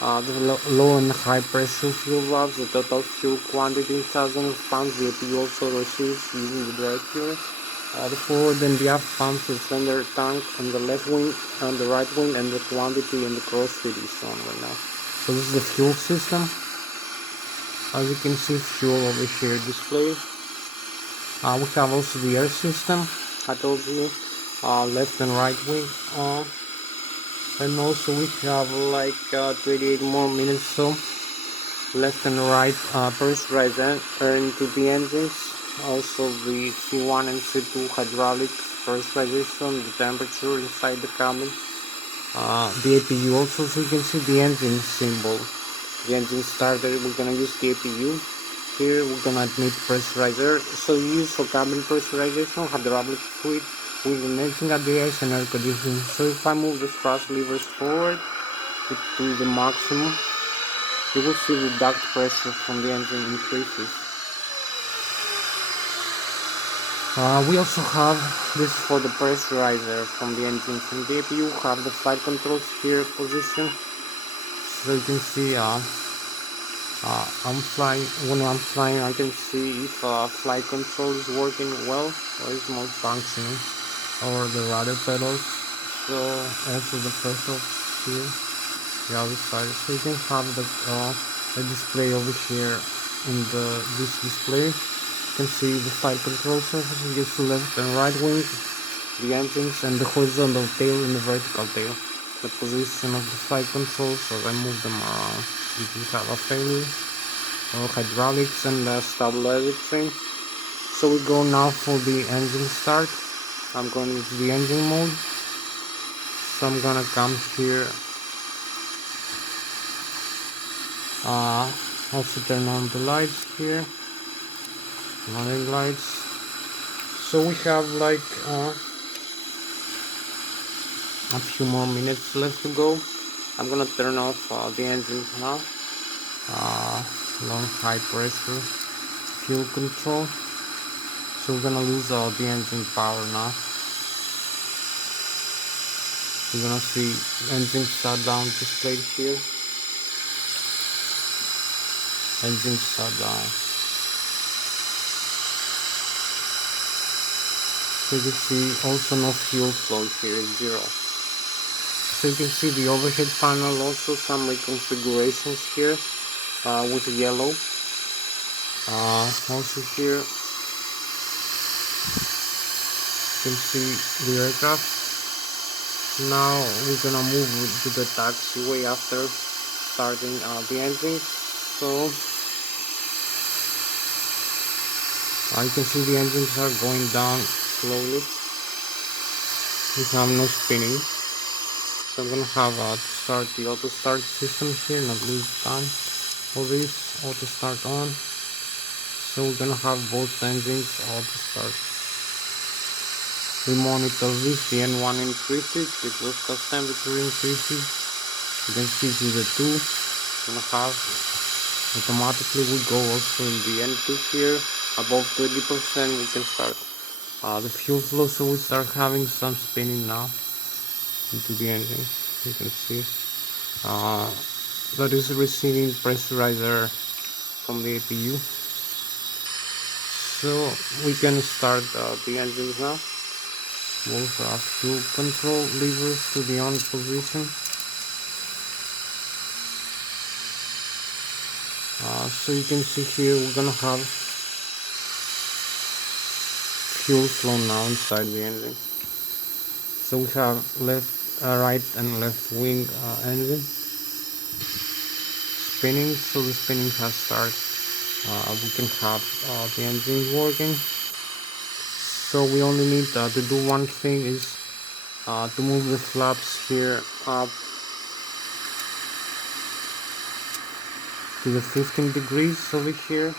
the low and high pressure fuel valves, the total fuel quantity 1000 pounds. The APU also receives using the direct fuel. The forward and the aft pumps, the cylinder tank on the left wing and the right wing, and the quantity and the crossfeed is shown right now. So this is the fuel system. As you can see, fuel over here displayed. We have also the air system. I told you, left and right wing. And also we have like 28 more minutes so left and right pressurized air into the engines. Also the C1 and C2 hydraulic pressurization, the temperature inside the cabin, the APU also. So you can see the engine symbol, the engine starter. We're gonna use the APU. Here we're gonna admit pressurizer. So use for cabin pressurization, hydraulic fluid with an engine radiators and air conditioning. So if I move the thrust levers forward to the maximum, you will see the duct pressure from the engine increases. We also have this for the pressurizer from the engine. From the APU have the flight controls here position. So you can see I'm flying. When I'm flying, I can see if flight control is working well or is malfunctioning, or the rudder pedals. So also the pressure here, the other side. So you can have the display over here in this display. You can see the flight control surface, just the left and right wing, the engines, and the horizontal tail and the vertical tail. The position of the flight controls, so I move them around. If you have a failure, or hydraulics and stabilizer train. So we go now for the engine start. I'm going into the engine mode. So I'm gonna come here. Also turn on the lights here. Running lights. So we have like a few more minutes left to go. I'm gonna turn off the engines now. Long high pressure fuel control. So we're gonna lose the engine power now. You're gonna see engine shutdown displayed here. Engine shutdown. So you can see also no fuel flow here is 0. So you can see the overhead panel, also some reconfigurations here with yellow. Also here you can see the aircraft. Now we're gonna move to the taxiway after starting the engine. So you can see the engines are going down slowly. We have no spinning. So I'm gonna have to start the auto start system here, not lose time for this. Auto start on. So we're gonna have both engines auto start. We monitor this, the N1 increases, the exhaust gas temperature increases. You can see to the 2. We're gonna have automatically. We go also in the N2 here, above 20%. We can start the fuel flow. So we start having some spinning now into the engine. You can see that is receiving pressurizer from the APU. So we can start the engines now. Both are fuel control levers to the on position. So you can see here we're gonna have fuel flow now inside the engine. So we have right and left wing engine spinning. So the spinning has started. We can have the engine working. So we only need to do one thing, is to move the flaps here up to the 15 degrees over here.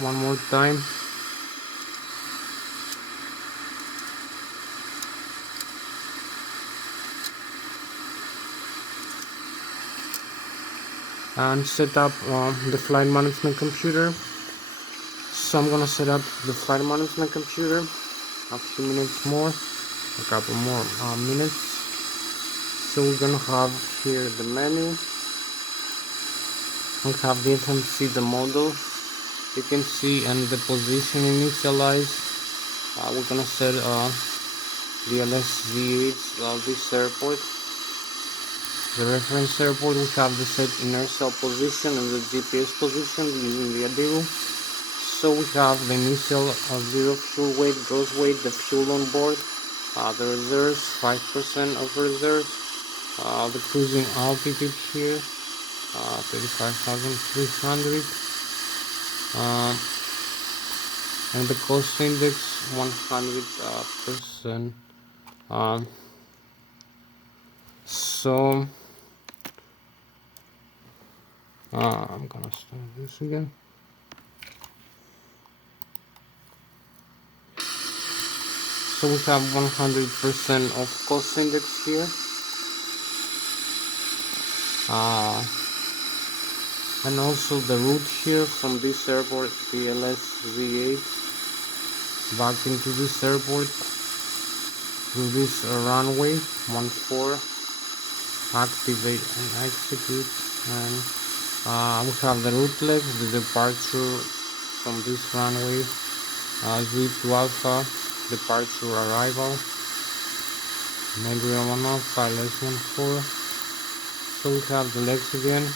One more time. And set up the flight management computer. So I'm gonna set up the flight management computer. A few minutes more, a couple more minutes. So we're gonna have here the menu. We have the FMC, the model. You can see, and the position initialized. We're gonna set the Lszh, this airport. The reference airport, we have the set inertial position and the GPS position using the ADIRU. So we have the initial zero fuel weight, gross weight, the fuel on board, the reserves, 5% of reserves, the cruising altitude here, 35,300, and the cost index 100%. So I'm gonna start this again. So we have 100% of cost index here. And also the route here from this airport, the Lszh, back into this airport through this runway 14, activate and execute. And we have the route legs, the departure from this runway, Z2 Alpha, departure arrival, Negro 1 Alpha, Lszh. So we have the legs again,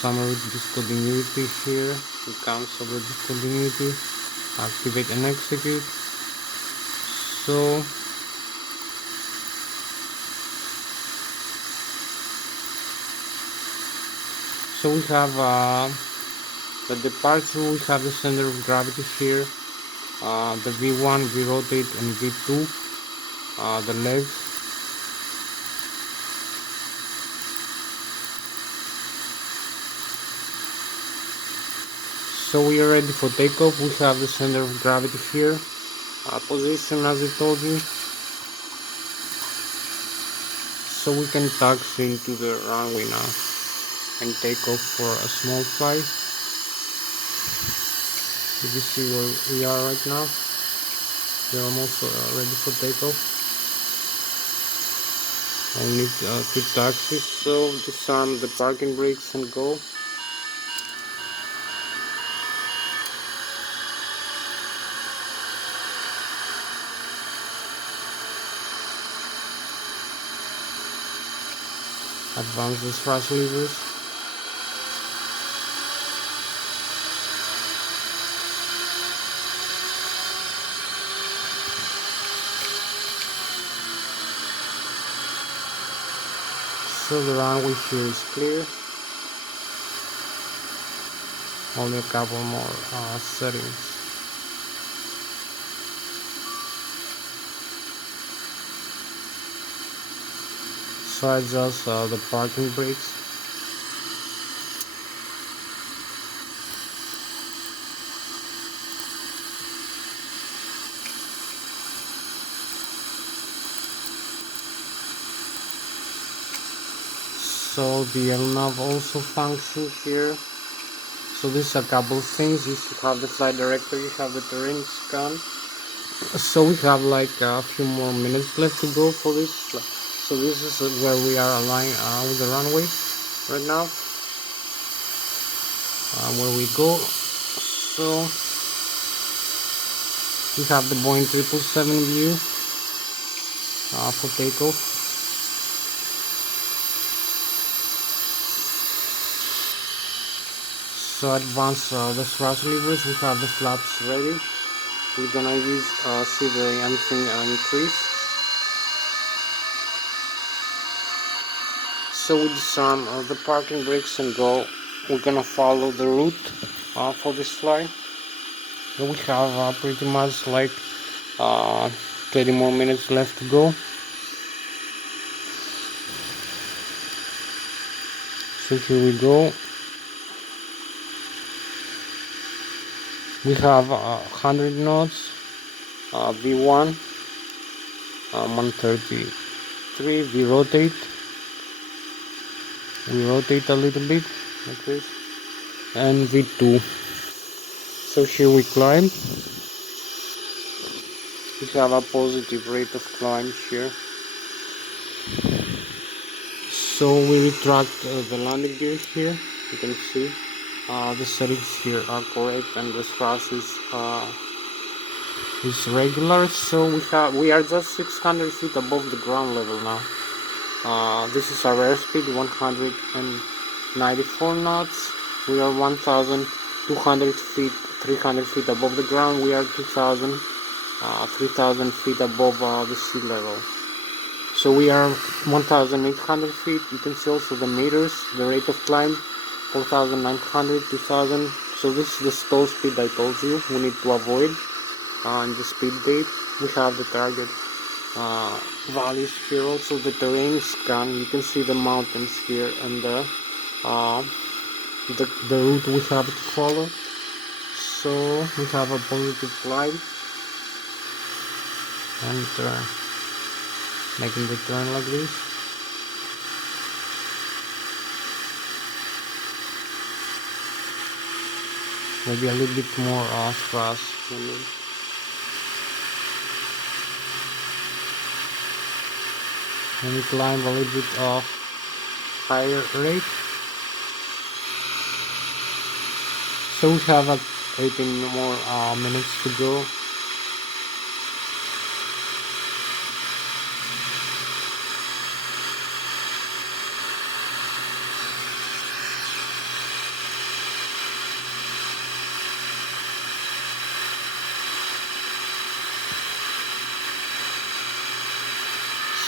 summary discontinuity here, we cancel the discontinuity, activate and execute. So we have the departure, we have the center of gravity here, the V1, V rotate and V2, the legs. So we are ready for takeoff. We have the center of gravity here, position as I told you. So we can taxi into the runway now and take off for a small flight. You can see where we are right now. We're almost ready for takeoff. Only two taxis, so disarm the parking brakes and go. Advance the thrust levers. So the runway here is clear. Only a couple more settings. So I adjust the parking brakes. So the LNAV also functions here. So this is a couple of things. You have the flight director, you have the terrain scan. So we have like a few more minutes left to go for this flight. So this is where we are aligned with the runway right now. Where we go. So we have the Boeing 777 view for takeoff. So advance the thrust levers. We have the flaps ready. We're gonna use see the engine increase. So we disarm the parking brakes and go. We're gonna follow the route for this flight. So we have pretty much like 20 more minutes left to go. So here we go. We have 100 knots, V1, 133. We rotate a little bit like this, and V2. So here we climb. We have a positive rate of climb here. So we retract the landing gear here. You can see the settings here are correct, and the thrust is regular. So we are just 600 feet above the ground level now. This is our airspeed, 194 knots. We are 1,200 feet, 300 feet above the ground. We are 3,000 feet above the sea level. So we are 1,800 feet. You can see also the meters, the rate of climb, 4,900, 2,000. So this is the stall speed I told you we need to avoid in the speed gate. We have the target values here, also the terrain scan. You can see the mountains here and the route we have to follow. So we have a positive climb and making the turn like this. Maybe a little bit more fast. And we climb a little bit of higher rate. So we have 18 more minutes to go.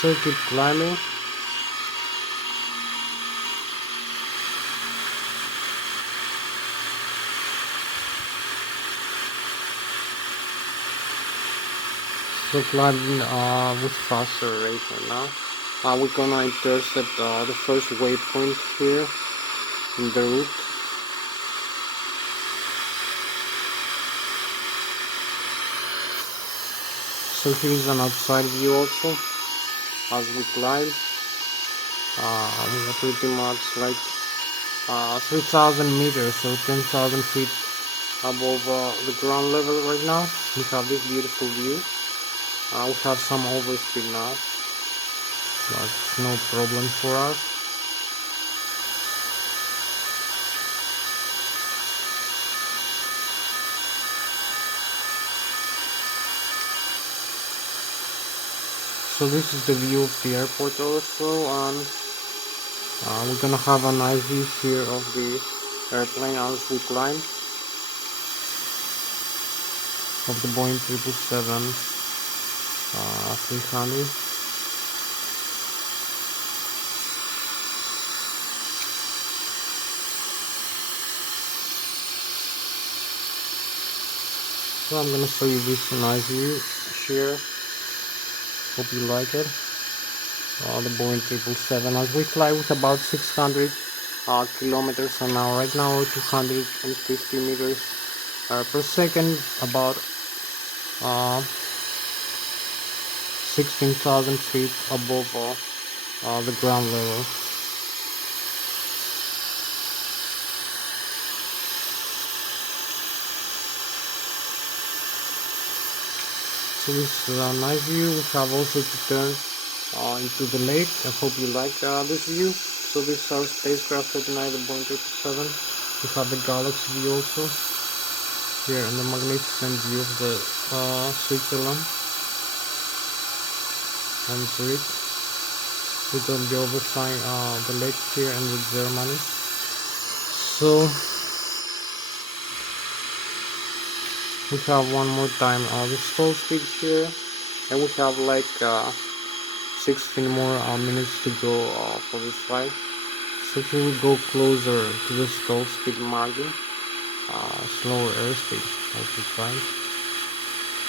So keep climbing. So climbing with faster rate right now. We're gonna intercept the first waypoint here in the route. So here is an outside view also as we climb. We are pretty much like 3,000 meters, so 10,000 feet above the ground level right now. We have this beautiful view. We have some overspeed now, but it's no problem for us. So this is the view of the airport also, and we're gonna have a nice view here of the airplane as we climb of the Boeing 777 300. So I'm gonna show you this nice view here. Hope you like it. The Boeing 777 as we fly with about 600 kilometers an hour right now, or 250 meters per second, about 16,000 feet above the ground level. So this is a nice view. We have also to turn into the lake. I hope you like this view. So this is our spacecraft for tonight, the Boeing 777. We have the galaxy view also here, and the magnificent view of the Switzerland and Zurich. We're going to be overflying the lake here and with Germany. So We have one more time the stall speed here, and we have like 16 more minutes to go for this flight. So here we go closer to the stall speed margin, slower airspeed of the flight.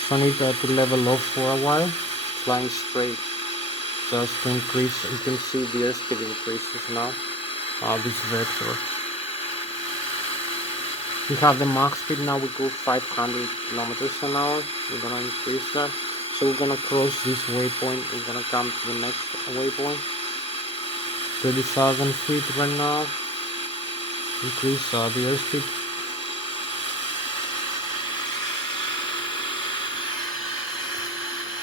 So I need to level off for a while, flying straight, just to increase. You can see the airspeed increases now, this vector. We have the max speed now, we go 500 kilometers an hour. We're gonna increase that. So we're gonna cross this waypoint, we're gonna come to the next waypoint. 30,000 feet right now. Increase the airspeed.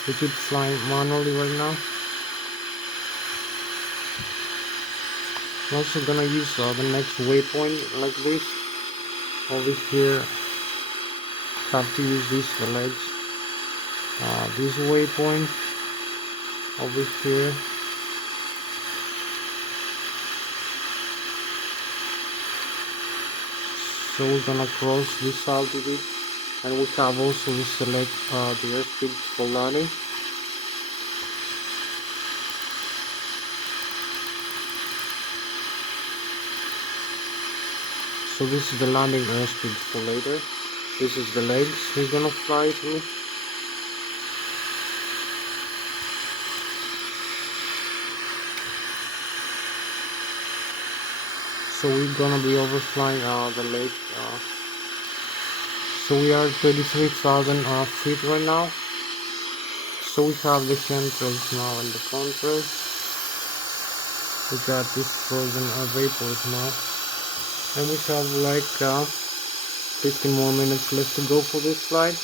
We keep flying manually right now. I'm also gonna use the next waypoint like this. Over here, have to use this for legs. This waypoint over here. So we're gonna cross this altitude, and we have also to select the airspeed for landing. So this is the landing airspeed for later. This is the legs we're gonna fly through. So we're gonna be overflying the lake. So we are 33,000 feet right now. So we have the chemtrails now and the contrails. We got these frozen vapors now, and we have like 15 more minutes left to go for this flight,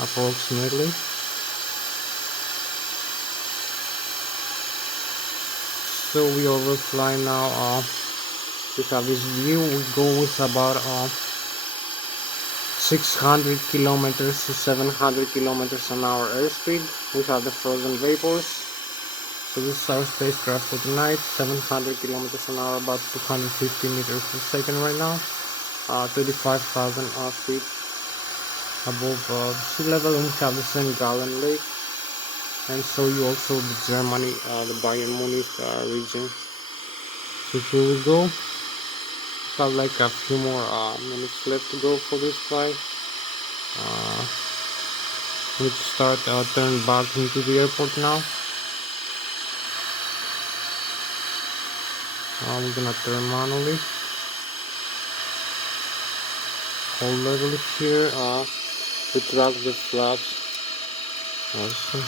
approximately. So we overfly now. We have this view. We go with about 600 kilometers to 700 kilometers an hour airspeed. We have the frozen vapors. So this is our spacecraft for tonight. 700 kilometers an hour, about 250 meters per second right now. 35,000 feet above sea level, and we have the St. Gallen Lake. And show you also the Germany, the Bayern Munich region. So here we go. We have like a few more minutes left to go for this flight. We need to start turn back into the airport now. We're gonna turn manually. Hold level here. We track the flaps also,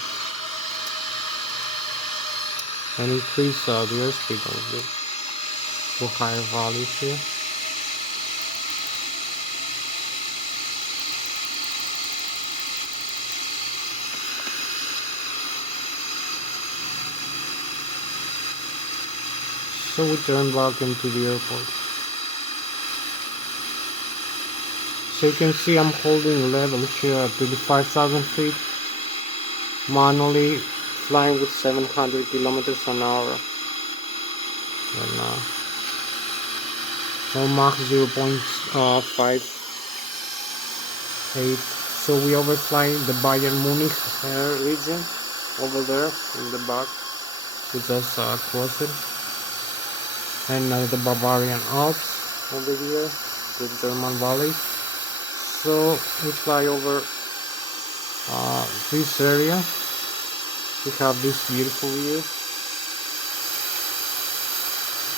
and increase the airspeed a little bit to higher values here. So we turn back into the airport. So you can see I'm holding level here at 35,000 feet, manually flying with 700 kilometers an hour. And Mach 0.58. So we overfly the Bayern Munich region over there in the back. We just cross it. And the Bavarian Alps over here, the German Valley. So we fly over this area. We have this beautiful view,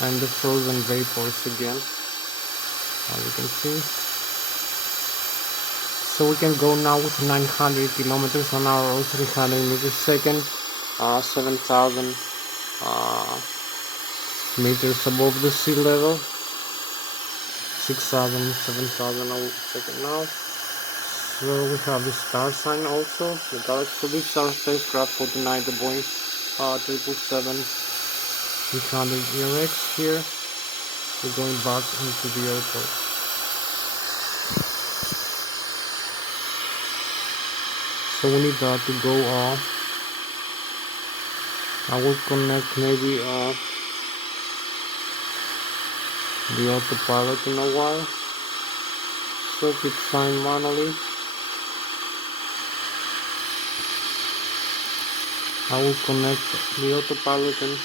and the frozen vapors again, as you can see. So we can go now with 900 kilometers an hour or 300 meters a second, 7,000 meters above the sea level, 6,000, 7,000 a second now. So we have the star sign also, the galaxy. So this is our spacecraft for tonight, the Boeing 777-300 ERX here. We're going back into the airport. So we need to go I will connect maybe the autopilot in a while. So keep flying manually. I will connect the autopilot and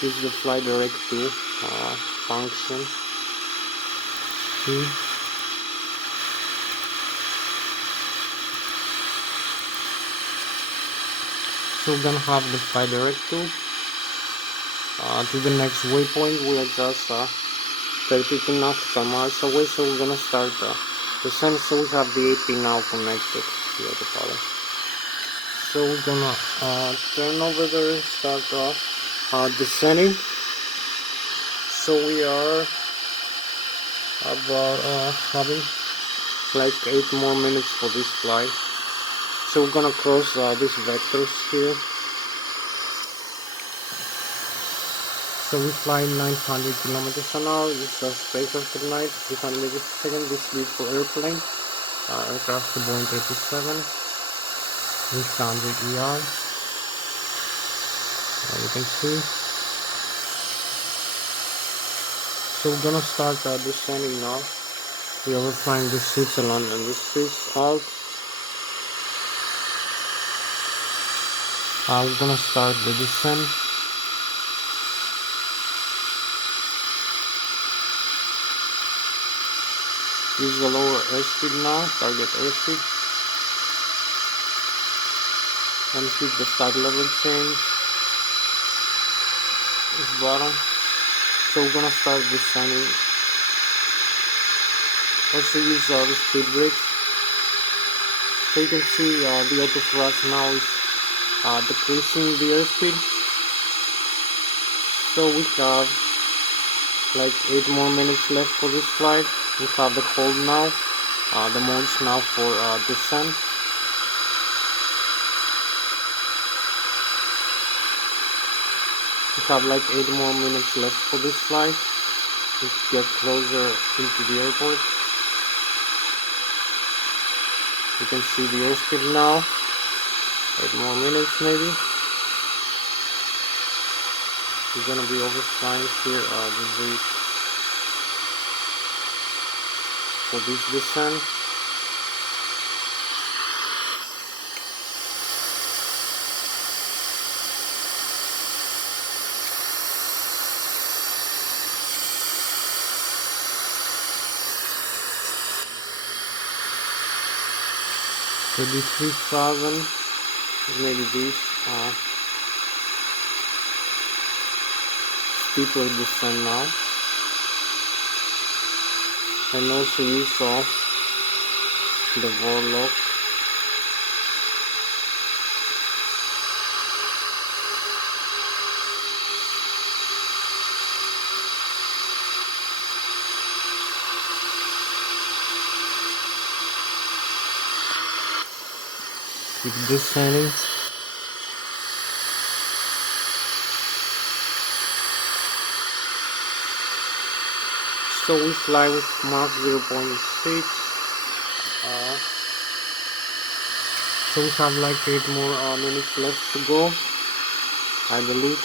use the fly direct to function. See? So we're gonna have the fly direct to the next waypoint. We are just 32 nautical miles away, so we're gonna start descent. So we have the AP now connected to the autopilot. So we're gonna turn over there and start descending. So we are about having like 8 more minutes for this flight. So we're gonna cross these vectors here. So we fly 900 kilometers an hour. This is space of the night, 300 meters per second. This speed for airplane. Aircraft to Boeing 777, 300 ER. You can see. So we're gonna start descending now. We are flying the Switzerland and the Swiss Alps. We're gonna start the descent. Use the lower airspeed now, target airspeed. And hit the flight level change. This bottom. So we're gonna start descending. Also use the speed brakes. So you can see the auto thrust now is decreasing the airspeed. So we have like 8 more minutes left for this flight. We have the hold now, the modes now for descent. We have like 8 more minutes left for this flight. Let's get closer into the airport. You can see the airspeed now. 8 more minutes maybe. We're gonna be overflying here for this descent. Maybe 3,000, maybe this steeper descent now, and also use of the Vorlock. Keep descending. So we fly with Mach 0.6. So we have like 8 more minutes left to go, I believe.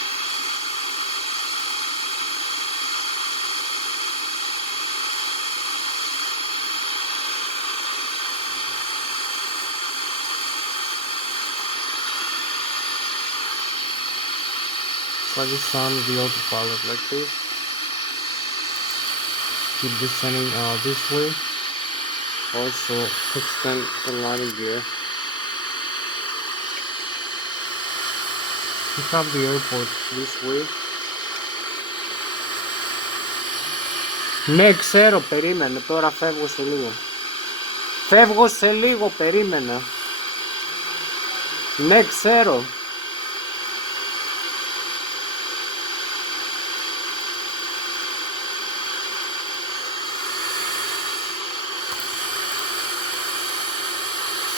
So I just on the autopilot like this. Keep descending this way. Also extend the landing gear. We have the airport this way. Ναι, ξέρω, περίμενε, τώρα φεύγω σε λίγο. Φεύγω σε λίγο, περίμενε. Ναι, ξέρω.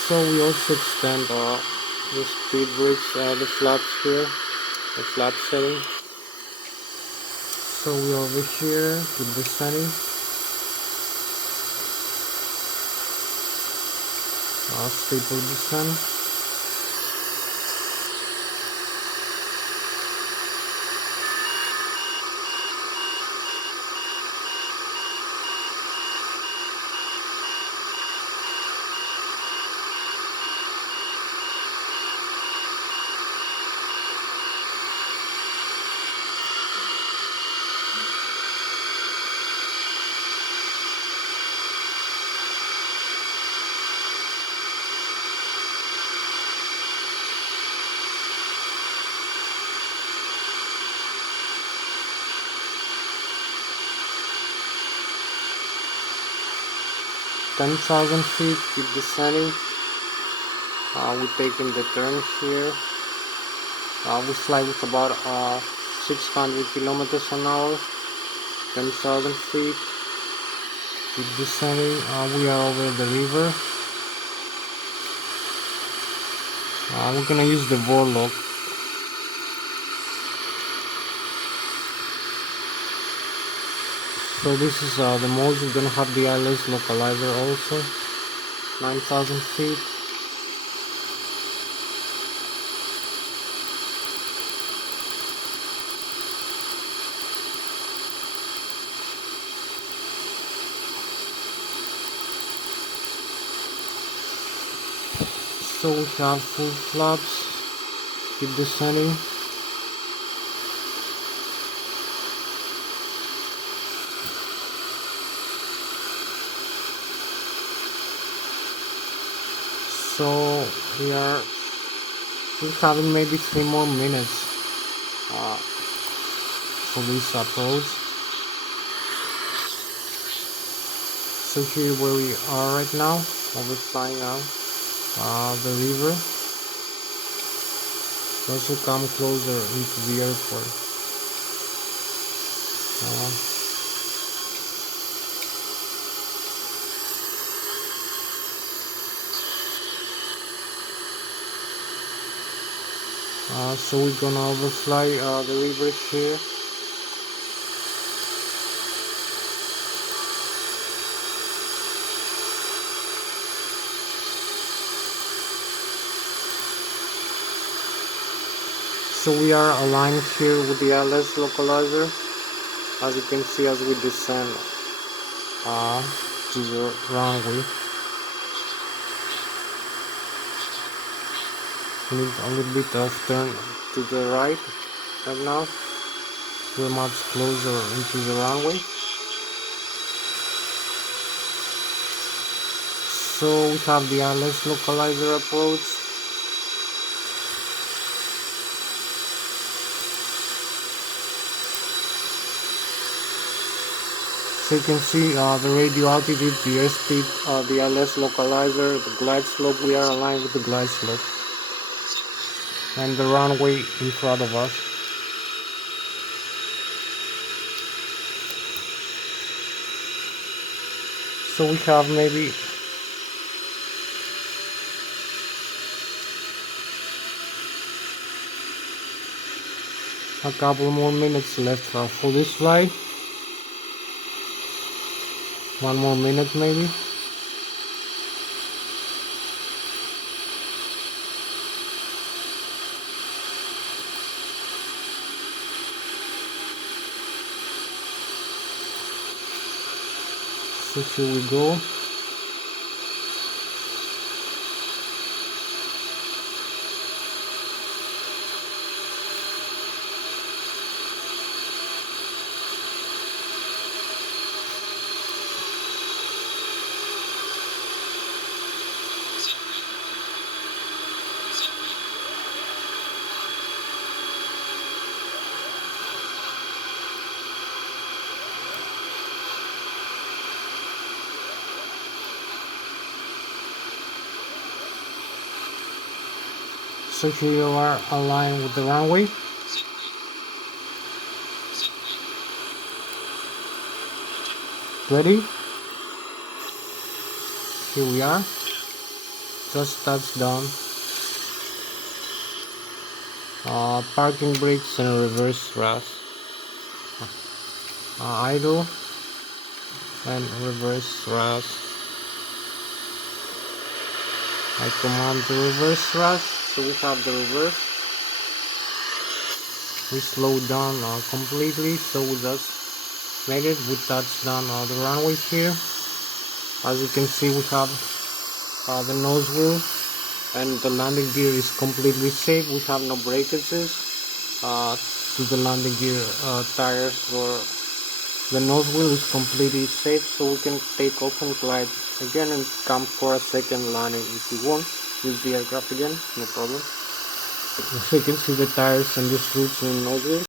So we also extend the speed brakes, the flaps here, the flap setting. So we're over here, keep descending. Stable descent. 10,000 feet, keep descending. We're taking the turn here. We fly with about 600 kilometers an hour, 10,000 feet. Keep descending. We are over the river. We're gonna use the Ilsloc. So this is the mode. We're gonna have the Lszh localizer also. 9,000 feet. So we have full flaps. Keep descending. So we are still having maybe 3 more minutes for this approach. So here where we are right now, overflying now the river. Also come closer into the airport. So we're gonna overfly the river here. So we are aligned here with the Lszh localizer, as you can see as we descend to the runway. Need a little bit of turn to the right now. We're much closer into the runway. So we have the Lszh localizer approach. So you can see the radio altitude, the airspeed, the Lszh localizer, the glide slope. We are aligned with the glide slope. And the runway in front of us. So we have maybe a couple more minutes left for this flight. 1 more minute maybe. So here we go. So here you are aligned with the runway. Ready? Here we are. Just touched down. Parking brakes and reverse thrust. Idle and reverse thrust. I command the reverse thrust. So we have the reverse. We slowed down completely, so we just made it. We touched down the runway here. As you can see, we have the nose wheel, and the landing gear is completely safe. We have no breakages to the landing gear tires, or the nose wheel is completely safe, so we can take off and glide again and come for a second landing if you want. Use the aircraft again, no problem. So you can see the tires and the screws and nose wheel.